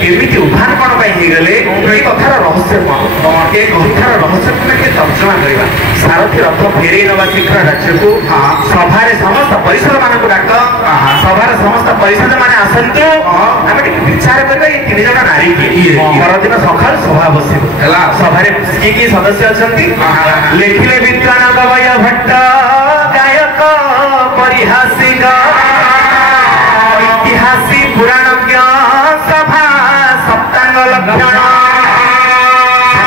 କେମିତି ଉଭାନ କଣ ପାଇଁ ହେଇଗଲେ? ଏ କଥାର ରହସ୍ୟ କଣ? ଏ କଥାର ରହସ୍ୟକୁ ଟିକେ ତର୍ଜମା କରିବା। ସାରଥି ରଥ ଫେରେଇ ନବା ଶୀଘ୍ର ରାଜ୍ୟକୁ। ସଭାରେ ସମସ୍ତ ପରିଷଦ ମାନଙ୍କୁ ଡାକ। ସଭାର ସମସ୍ତ ପରିଷଦ ମାନେ ଆସନ୍ତୁ। ଆମେ ଟିକେ ବିଚାର କରିବା ଏ 3 ଜଣ ନାରୀ କିଏ। ପରଦିନ ସକାଳୁ ସଭା ବସିବ। ସଭାରେ କିଏ କିଏ ସଦସ୍ୟ ଅଛନ୍ତି? ଲେଖିଲେ ବିଦ୍ୱାନ ଗବୟ ଭଟ୍ଟ ଗାୟକ ପରିହାସିକ ଐତିହାସିକ ପୁରାଣଜ୍ଞ ସଭା ସପ୍ତାଙ୍ଗ ଲକ୍ଷଣ।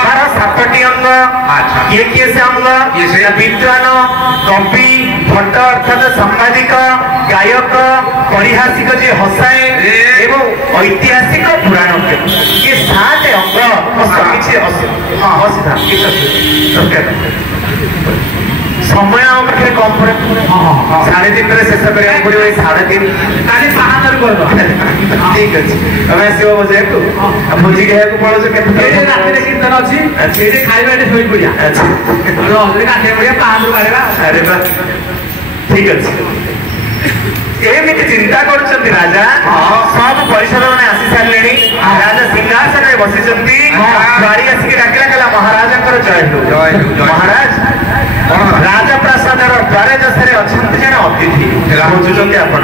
ସଭାର 7ଟି ଅଙ୍ଗ। କିଏ କିଏ ସେ ଅଙ୍ଗ? ବିଦ୍ୱାନ କବି ଭଟ୍ଟ ଅର୍ଥାତ ସାମ୍ବାଦିକ ଗାୟକ ପରିହାସିକ ଯିଏ ହସାଏ ଏବଂ ଐତିହାସିକ ପୁରାଣଜ୍ଞ। ଇଏ 7 ଅଙ୍ଗ କିଛି ସମୟ ଆମ ପାଖରେ କମ ପଡେ। 3:30ରେ ଶେଷ କରିବାକୁ ପଡିବ। 3:30 କାଲି 5:00 କରିଦେବା। ଠିକ ଅଛି ତମେ ଆସିବ ବଜାରକୁ। ଭୋଜି ଖାଇବାକୁ ପଳଉଛ କେତେ? ରାତିରେ କୀର୍ତ୍ତନ ଅଛି ସେଇଠି ଖାଇବା ଏଠି ଶୋଇ ପଡିଆ। କାଟିବା ପଡିଆ 5:00 କାଢିବା। ଆରେ ବା ଠିକ ଅଛି। ଏମିତି ଚିନ୍ତା କରୁଛନ୍ତି ରାଜା। ସବୁ ପରିଷଦ ମାନେ ଆସି ସାରିଲେଣି। ରାଜା ସିଂହାସନରେ ବସିଛନ୍ତି। ବାରି ଆସିକି ଡାକିଲା କହିଲା ମହାରାଜାଙ୍କର ଜୟ ହେଉ। ମହାରାଜ ରାଜପ୍ରାସାଦର ଦ୍ୱାର ଦେଶରେ ଅଛନ୍ତି ଜଣେ ଅତିଥି। ବୁଝୁଛନ୍ତି ଆପଣ?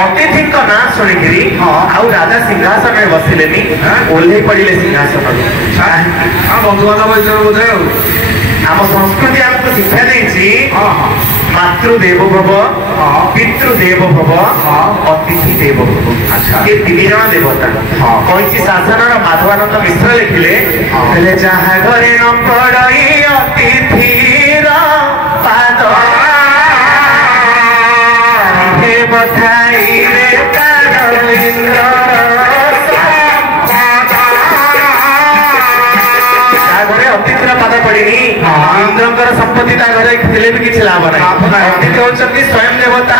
ଅତିଥିଙ୍କ ନାଁ ଶୁଣିକିରି ଆଉ ରାଜା ସିଂହାସନରେ ବସିଲେନି ଓହ୍ଲେଇ ପଡିଲେ ସିଂହାସନରୁ। ବନ୍ଧୁବାନ୍ଧବ ବୋଧେ ଆଉ ଆମ ସଂସ୍କୃତି ଆମକୁ ଶିକ୍ଷା ଦେଇଛି ମାତୃଦେବ ଭବ ପିତୃଦେବ ଭବ ଅତିଥି ଦେବ ଭବ। ଏ 3 ଜଣ ଦେବତା। କଇଁଚି ଶାସନର ମାଧବାନନ୍ଦ ମିଶ୍ର ଲେଖିଲେ ହେଲେ ଯାହା ଘରେ ନ ପଡଇ ଅତିଥିର ପାଦ ବଧାଇରେ ଘରେ ଅତିଥିର ପାଦ ପଡିନି। ଇନ୍ଦ୍ରଙ୍କର ସମ୍ପତ୍ତି ତା ଘରେ ଥିଲେ ବି କିଛି ଲାଭ ନାହିଁ। ଅତିଥି ହଉଛନ୍ତି ସ୍ୱୟଂ ଦେବତା।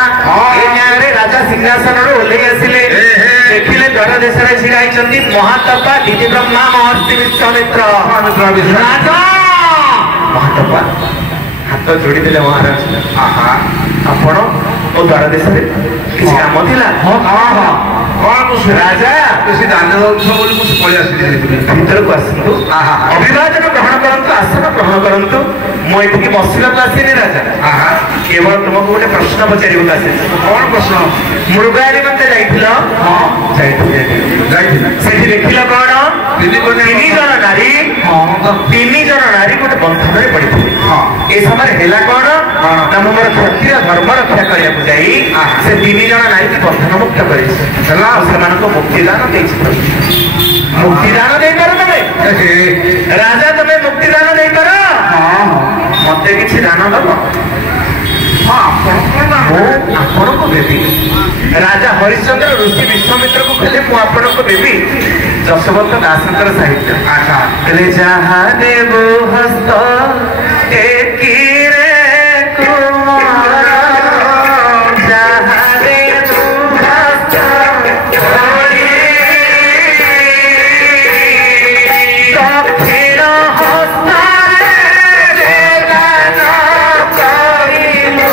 ଏ ନ୍ୟାୟରେ ରାଜା ସିଂହାସନରୁ ଓହ୍ଲେଇ ଆସିଲେ। ଦେଖିଲେ ଦ୍ୱାର ଦେଶରେ ଛିଡା ହେଇଛନ୍ତି ମହାତପା ଦିତି ବ୍ରହ୍ମା ମହର୍ଷି ବିଶ୍ୱାମିତ୍ର। ମହାତପା ହାତ ଯୋଡିଦେଲେ ମହାରାଜ ଆପଣ ମୋ ଦ୍ୱାର ଦେଶରେ କିଛି କାମ ଥିଲା? ରାଜା ସେ ଦାନ ଦଉଥିବ ବୋଲି ମୁଁ ପଳେଇ ଆସିଲି ଭିତରକୁ ଆସନ୍ତୁ। ଅଭିବାଦନ ଗ୍ରହଣ କରନ୍ତୁ ଆସନ ଗ୍ରହଣ କରନ୍ତୁ। ମୁଁ ଏଠିକି ବସିବାକୁ ଆସିନି ରାଜା। କେବଳ ତୁମକୁ ଗୋଟେ ପ୍ରଶ୍ନ ପଚାରିବାକୁ ଆସିଛି। କଣ ପ୍ରଶ୍ନ? ମୃଗାରୀ ମତେ ଯାଇଥିଲ? ଯାଇଥିଲି। ସେଠି ଦେଖିଲ କଣ? 3 ଜଣ ନାରୀ 3 ଜଣ ନାରୀ ଗୋଟେ ବନ୍ଧନରେ ପଡିଥିଲେ। ଏ ସମୟରେ ହେଲା କଣ ନା ମୁଁ ମୋର କ୍ଷତ୍ରିୟ ଧର୍ମ ରକ୍ଷା କରିବାକୁ ଯାଇ ସେ 3 ଜଣ ନାରୀକି ବନ୍ଧନ ମୁକ୍ତ କରିଛି। ସେମାନଙ୍କୁ ମୁକ୍ତିଦାନ ଦେଇଛି। ମୁକ୍ତିଦାନ ଦେଇପାର ତମେ? ରାଜା ତମେ ମୁକ୍ତିଦାନ ଦେଇପାର? ମତେ କିଛି ଦାନ ଦବ? ମୁଁ ଆପଣଙ୍କୁ ଦେବି। ରାଜା ହରିଶ୍ଚନ୍ଦ୍ର ଋଷି ବିଶ୍ୱାମିତ୍ରକୁ କହିଲେ ମୁଁ ଆପଣଙ୍କୁ ଦେବି। ଯଶୋବନ୍ତ ଦାସଙ୍କର ସାହିତ୍ୟ। ହେଲେ ଯାହା ଦେବ ହସ୍ତ ଏକିରେ କୁମାର ଯାହା ଦେବ ହସ୍ତ ଦକ୍ଷିଣ ହସ୍ତରେ ଦାନ କରିଲୁ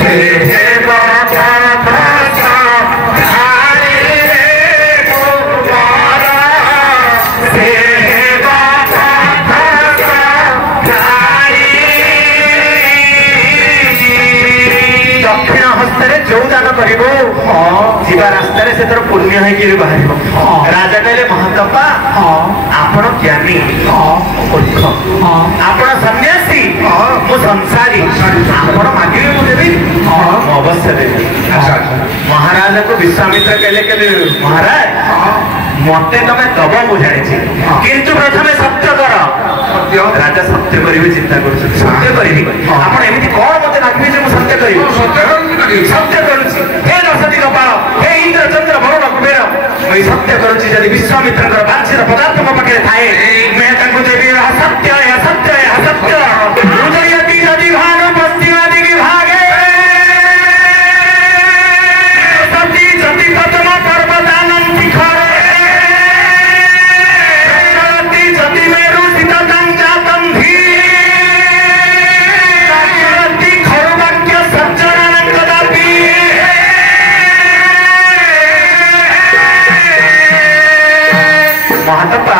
ସେ କରିବୁ ଯିବା ରାସ୍ତାରେ ସେ ତୋର ପୁଣ୍ୟ ହେଇକି ବି ବାହାରିବ। ରାଜା କହିଲେ ମହାକାପା ଆପଣ ଜ୍ଞାନୀ ମୂର୍ଖ, ଆପଣ ସନ୍ନ୍ୟାସୀ ମୁଁ ସଂସାରୀ, ଆପଣ ମାଗିବେ ମୁଁ ଦେବି, ମୁଁ ଅବଶ୍ୟ ଦେବି। ମହାରାଜାକୁ ବିଶ୍ୱାମିତ୍ର କହିଲେ କେବେ ମହାରାଜ ମତେ ତମେ ଦବ ମୁଁ ଜାଣିଛି, କିନ୍ତୁ ପ୍ରଥମେ ସତ୍ୟ କର। ରାଜା ସତ୍ୟ କରିବେ ଚିନ୍ତା କରୁଛନ୍ତି, ସତ୍ୟ କରିବି ଆପଣ ଏମିତି କଣ ମତେ ଲାଗିବେ ଯେ ମୁଁ ସତ୍ୟ କରିବି? ସତ୍ୟ କରୁଛି ହେ ଦଶଟି କପାଳ, ହେ ଇନ୍ଦ୍ର ଚନ୍ଦ୍ର ବରୁଣ କୁବେର, ମୁଁ ସତ୍ୟ କରୁଛି ଯଦି ବିଶ୍ୱାମିତ୍ରଙ୍କର ବାଞ୍ଛିତ ପଦାର୍ଥ ମୋ ପାଖରେ ଥାଏ ମୁଁ ତାଙ୍କୁ ଦେବି। ସତ୍ୟ ସତ୍ୟ ସତ୍ୟ ଉଦୟତି ଯଦି ଭାଗ ପଶ୍ଚିମାଦି ବିଭାগে ସତୀ ସତୀ ପ୍ରଥମ ପର୍ବତାନଂ ଶିଖରେ ସତୀ মেরু শীতং জাতং ধী খরবাক্য সজ্জনাং কদাপি। ମହାତପା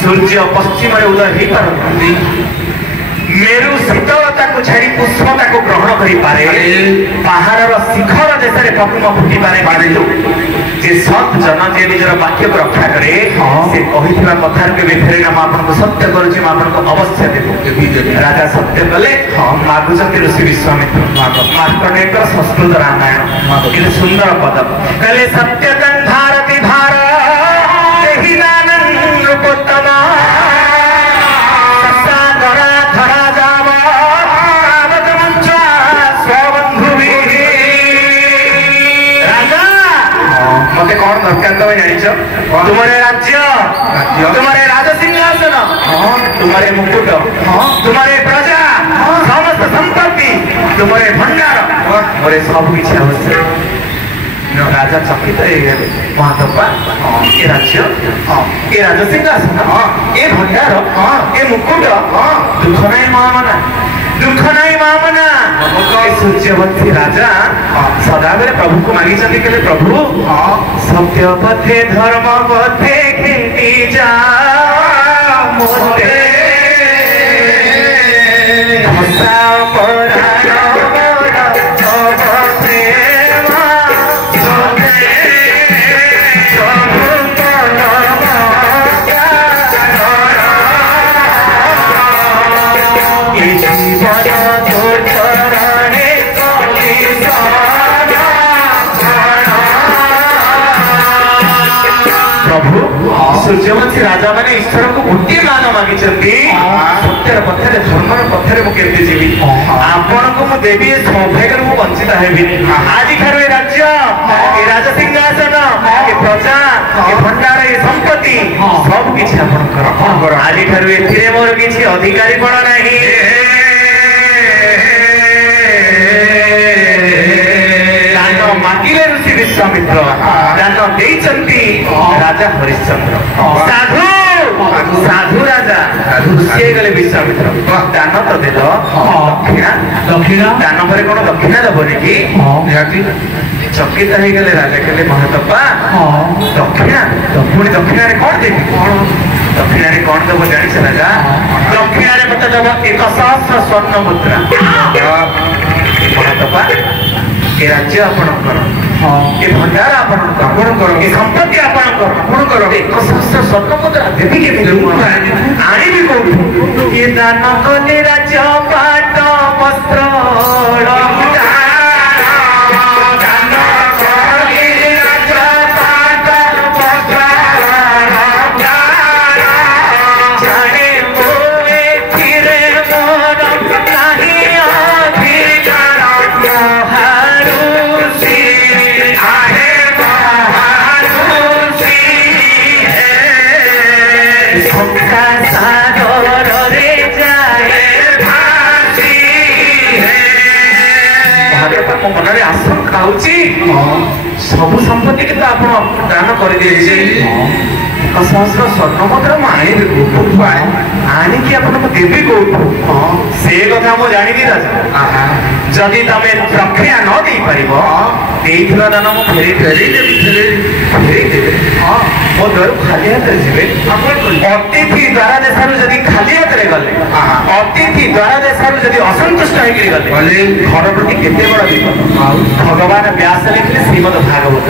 ସୂର୍ଯ୍ୟ ପଶ୍ଚିମରେ ଉଦୟ ହେଇପାରନ୍ତି, ମେରୁ ଶୀତଳତାକୁ ଛାଡ଼ି ଉଷ୍ଣତାକୁ ଗ୍ରହଣ କରିପାରେ, ପାହାଡ଼ର ଶିଖର ଦେଶରେ ପଦ୍ମ ଫୁଟିପାରେ, କିନ୍ତୁ ଯେ ସତ୍ ଜନ ଯେ ନିଜର ବାକ୍ୟକୁ ରକ୍ଷା କରେ ସେ କହିଥିବା କଥାରୁ କେବେ ଫେରେ ନା ମୁଁ ଆପଣଙ୍କୁ ସତ୍ୟ କରୁଛି, ମୁଁ ଆପଣଙ୍କୁ ଅବଶ୍ୟ ଦେବି। ରାଜା ସତ୍ୟ କଲେ ମାଗୁଛନ୍ତି ଋଷି ବିଶ୍ୱାମିତ୍ର। ମାର୍କଣ୍ଡେୟଙ୍କର ସଂସ୍କୃତ ରାମାୟଣ କିନ୍ତୁ ସୁନ୍ଦର ପଦ କହିଲେ ସତ୍ୟତଂ ଭାରତୀ ଭାର মতে কଣ দরকার তুমি জানিছ? তোমার রাজ্য, তোমার রাজসিংহাসন, তোমার মুকুট, তোমার প্রজা, সমস্ত সম্পত্তি, তোমার ভণ্ডার, মোর সবু কিছু আবশ্যক। রাজা চকিত হয়ে গেলে মহাতপা এ রাজ্য, এ রাজসিংহাসন, এ ভণ্ডার, এ মুকুট, দুঃখ নাই মহামনা, দুঃখ নাই মামনা। সূর্যবর্তী রাজা সদাবেলে প্রভুকে মাগিଛନ୍ତି କହିଲେ প্রভু সত্য পথে ধর্ম পথে খেলি যা মোতে ধসা পরাণ ପ୍ରଭୁ ସୂର୍ଯ୍ୟବଂଶୀ ରାଜା ମାନେ ଈଶ୍ୱରଙ୍କୁ ଗୋଟିଏ ମାନ ମାଗିଛନ୍ତି, ସତ୍ୟର ପଥରେ ଧର୍ମର ପଥରେ ମୁଁ କେମିତି ଯିବି? ଆପଣଙ୍କୁ ମୁଁ ଦେବି, ଏ ସୌଭାଗ୍ୟରୁ ମୁଁ ବଞ୍ଚିତ ହେବି। ଆଜିଠାରୁ ଏ ରାଜ୍ୟ, ଏ ରାଜସିଂହାସନ, ଏ ପ୍ରଜା, ଏ ଭଣ୍ଡାର, ଏ ସମ୍ପତ୍ତି ସବୁ କିଛି ଆପଣଙ୍କର। ଆଜିଠାରୁ ଏଥିରେ ମୋର କିଛି ଅଧିକାରୀପଣ ନାହିଁ। ମାଗିଲେ ଋଷି ବିଶ୍ୱାମିତ୍ର, ଦାନ ଦେଇଛନ୍ତି ରାଜା ହରିଶ୍ଚନ୍ଦ୍ର। ସାଧୁ ସାଧୁ ରାଜା ଖୁସି ହେଇଗଲେ ବିଶ୍ୱାମିତ୍ର। ଦାନ ତ ଦେଲ, ଦକ୍ଷିଣା ଦକ୍ଷିଣା ଦାନ ପରେ କଣ ଦକ୍ଷିଣା ଦବନି କି? ଚକିତ ହେଇଗଲେ ରାଜା କହିଲେ ମହାତପା ଦକ୍ଷିଣା, ପୁଣି ଦକ୍ଷିଣାରେ କଣ ଦେବି? ଦକ୍ଷିଣାରେ କଣ ଦବ ଜାଣିଛ ରାଜା? ଦକ୍ଷିଣାରେ ମତେ ଦବ 1,000 ସ୍ୱର୍ଣ୍ଣ ମୁଦ୍ରା। ମହାତପା ଏ ରାଜ୍ୟ ଆପଣଙ୍କର, ଏ ଭଣ୍ଡାର ଆପଣଙ୍କର, ଏ ସମ୍ପତ୍ତି ଆପଣଙ୍କର, 1,000 ସ୍ୱର୍ଣ୍ଣ ମୁଦ୍ରା ଦେବି କେମିତି? ଆଣିବି କୋଉଠୁ? ଏ ଦାନ କଲେ ରାଜ୍ୟ ପାଟ ବସ୍ତ୍ର ମନରେ ଆଶଙ୍କା ହଉଛି ସବୁ ସମ୍ପତ୍ତି କିନ୍ତୁ ଆପଣ ଦାନ କରିଦେଇଛି। 1,000 ସ୍ୱର୍ଣ୍ଣ ମୁଦ୍ରା ମୁଁ ଆଣିବି କୋଉଠୁ? ଆଣିକି ଆପଣଙ୍କୁ ଦେବି କୋଉଠୁ ସେ କଥା ମୁଁ ଜାଣିବି ରାଜା। ଯଦି ତମେ ଦକ୍ଷିଣା ନ ଦେଇପାରିବ ଦେଇଥିବା ଦାନ ମୁଁ ଫେରେଇ ଦେବି। ମୋ ଦ୍ୱାରୁ ଖାଲି ହାତରେ ଯିବେ। ଅତିଥି ଦ୍ୱାର ଦେଶରୁ ଯଦି ଖାଲି ହାତରେ ଗଲେ, ଅତିଥି ଦ୍ୱାର ଦେଶରୁ ଯଦି ଅସନ୍ତୁଷ୍ଟ ହେଇକିରି ଗଲେ ଘର ପ୍ରତି କେତେ ବଡ ବିପଦ। ଭଗବାନ ବ୍ୟାସ ଲେଖିଲେ ଶ୍ରୀମଦ ଭାଗବତ।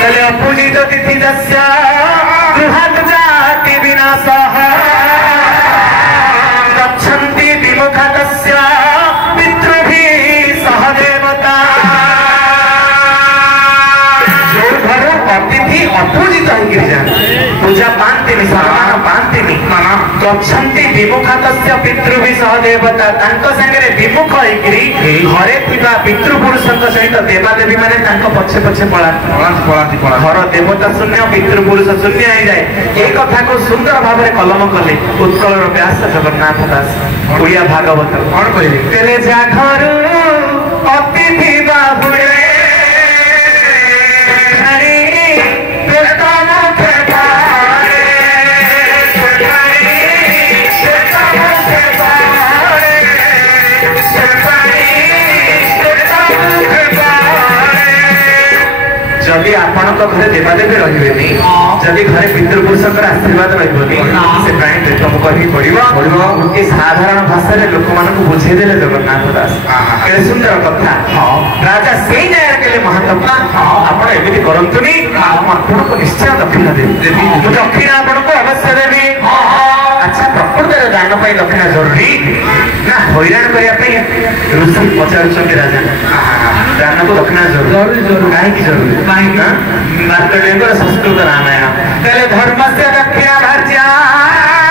ତାହେଲେ ଅପୂଜିତ ତିଥି ଦସ୍ୟ ଗୃହାତ୍ ଜାତି ବିନାଶଃ ଗଚ୍ଛନ୍ତି ବିମୁଖା ତସ୍ୟ ପିତୃଭିଃ ସହ ଦେବତା। ଯୋଉ ଘର ଅତିଥି ଅପୂଜିତ ହେଇକିରି ଯାଆନ୍ତି, ପୂଜା ପାଆନ୍ତିନି, ସମ୍ମାନ ପାଆନ୍ତିନି, ଗଚ୍ଛନ୍ତି ବିମୁଖା ତସ୍ୟ ପିତୃଭିଃ ସହ ଦେବତା। ତାଙ୍କ ସାଙ୍ଗରେ ବିମୁଖ ହେଇକିରି ଘରେ ଥିବା ପିତୃପୁରୁଷଙ୍କ ସହିତ ଦେବାଦେବୀ ମାନେ ତାଙ୍କ ପଛେ ପଛେ ପଳାନ୍ତି। ଘର ଦେବତା ଶୂନ୍ୟ, ପିତୃପୁରୁଷ ଶୂନ୍ୟ ହେଇଯାଏ। ଏ କଥାକୁ ସୁନ୍ଦର ଭାବରେ କଲମ କଲେ ଉତ୍କଳର ବ୍ୟାସ ଜଗନ୍ନାଥ ଦାସ ଓଡ଼ିଆ ଭାଗବତ। କଣ କହିଲେ? ତେଲେ ଯା ଘରୁ ଅତିଥି ବାହୁରେ ଯଦି ଆପଣଙ୍କ ଘରେ ଦେବାଦେବୀ ରହିବେନି, ଯଦି ଘରେ ପିତୃପୁରୁଷଙ୍କର ଆଶୀର୍ବାଦ ରହିବନି, ସେ ପ୍ରାଣୀ ପ୍ରେତ ମୁଖ ହିଁ ପଡିବ। ଏ ସାଧାରଣ ଭାଷାରେ ଲୋକମାନଙ୍କୁ ବୁଝେଇଦେଲେ ଜଗନ୍ନାଥ ଦାସ। କେତେ ସୁନ୍ଦର କଥା। ରାଜା ସେଇ ଜାଗାରେ କହିଲେ ମହାତ୍ମା ଆପଣ ଏମିତି କରନ୍ତୁନି, ମୁଁ ଆପଣଙ୍କୁ ନିଶ୍ଚୟ ଦକ୍ଷିଣା ଦେବି। ମୁଁ ଦକ୍ଷିଣା ଆପଣଙ୍କୁ ଅବଶ୍ୟ ଦେବି। ଆଚ୍ଛା, ପ୍ରକୃତରେ ଦାନ ପାଇଁ ଦକ୍ଷିଣା ଜରୁରୀ ନା ହଇରାଣ କରିବା ପାଇଁ? ଋଷି ପଚାରୁଛନ୍ତି ରାଜା। ଦାନକୁ ଦକ୍ଷିଣା ଜରୁରୀ। କାହିଁକି ଜରୁରୀ? ମାର୍କଣ୍ଡେୟଙ୍କର ସଂସ୍କୃତ ରାମାୟଣ କହିଲେ ଧର୍ମସ୍ୟ ଦକ୍ଷିଣା ଭାର୍ଯ୍ୟା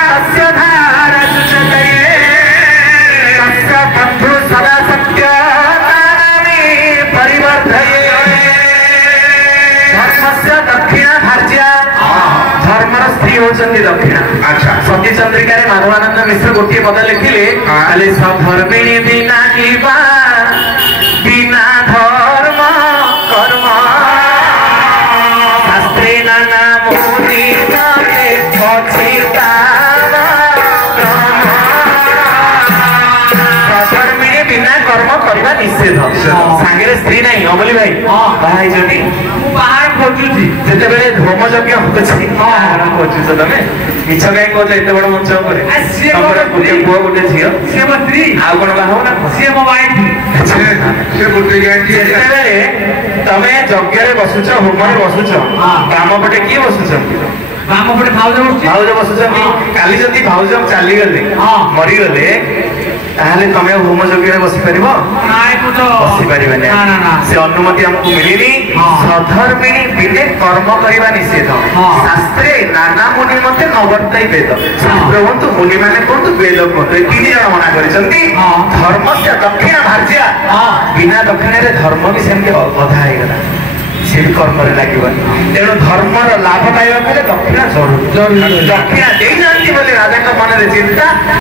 ତସ୍ୟ ଧାରା ସୁଚତୟେ ତସ୍ୟ ବନ୍ଧୁ ସଦା ସତ୍ୟ ତାନି ପରିବର୍ତ୍ତୟେ। ଧର୍ମସ୍ୟ ଦକ୍ଷିଣା ଭାର୍ଯ୍ୟା, ଧର୍ମର ସ୍ତ୍ରୀ ହଉଛନ୍ତି ଦକ୍ଷିଣା। ଆଚ୍ଛା, ସତୀ ଚନ୍ଦ୍ରିକାରେ ମାଧବାନନ୍ଦ ମିଶ୍ର ଗୋଟିଏ ପଦ ଲେଖିଲେ, ଖାଲି ସଧର୍ମିଣୀ ବିନା କିବା ବିନା ଧର୍ମ କର୍ମ ଶାସ୍ତ୍ରୀ ନାନା ମୁନି ସଧର୍ମିଣୀ ବିନା କର୍ମ କରିବା ନିଷେଧ। ସାଙ୍ଗରେ ସ୍ତ୍ରୀ ନାହିଁ। ଅମଲି ଭାଇ ବାହା ହେଇଛନ୍ତି? ମୁଁ ବାହାର ଖୋଜୁଛି। ଯେତେବେଳେ ହୋମ ଯଜ୍ଞ ହଉଛି ଖୋଜୁଛ ତମେ? ମିଛ କାହିଁ କହୁଛ ଏତେ ବଡ ମଞ୍ଚ ଉପରେ? ଗୋଟେ ପୁଅ ଗୋଟେ ଝିଅ, ସିଏ ମୋ ସ୍ତ୍ରୀ। ଆଉ କଣ ବାହା ହବ ନା? ସିଏ ମୋ ଭାଇ। ଯେତେବେଳେ ତମେ ଯଜ୍ଞରେ ବସୁଛ, ହୋମରେ ବସୁଛ, ବାମ ପଟେ କିଏ ବସୁଛନ୍ତି? ବାମ ପଟେ ଭାଉଜ ବସୁଛନ୍ତି। କାଲି ଯଦି ଭାଉଜ ଚାଲିଗଲେ, ମରିଗଲେ, ତାହେଲେ ତମେ ହୋମ ଯଜ୍ଞରେ ବସିପାରିବ? ବସିପାରିବନି। ସେ ଅନୁମତି ଆମକୁ ମିଳିନି। ସଧର୍ମିଣୀ ବିନେ କର୍ମ କରିବା ନିଷେଧ। ଶାସ୍ତ୍ରେ ନାନା ମୁନି ମତେ ନବର୍ତ୍ତାଇ ବେଦ। ଶାସ୍ତ୍ର କୁହନ୍ତୁ, ମୁନି ମାନେ କୁହନ୍ତୁ, ବେଦ କୁହନ୍ତୁ, ଏ ତିନି ଜଣ ମନା କରିଛନ୍ତି। ଧର୍ମସ୍ୟ ଦକ୍ଷିଣା ଭାର୍ଯ୍ୟା, ବିନା ଦକ୍ଷିଣାରେ ଧର୍ମ ବି ସେମିତି ଅଧା ହେଇଗଲା, ସେ ବି କର୍ମରେ ଲାଗିବନି। ତେଣୁ ଧର୍ମର ଲାଭ ପାଇବାକୁ ହେଲେ ଦକ୍ଷିଣା ଜରୁରୀ। ଦକ୍ଷିଣା ଦେଇନାହାନ୍ତି ବୋଲି ରାଜାଙ୍କ ମନରେ ଚିନ୍ତା।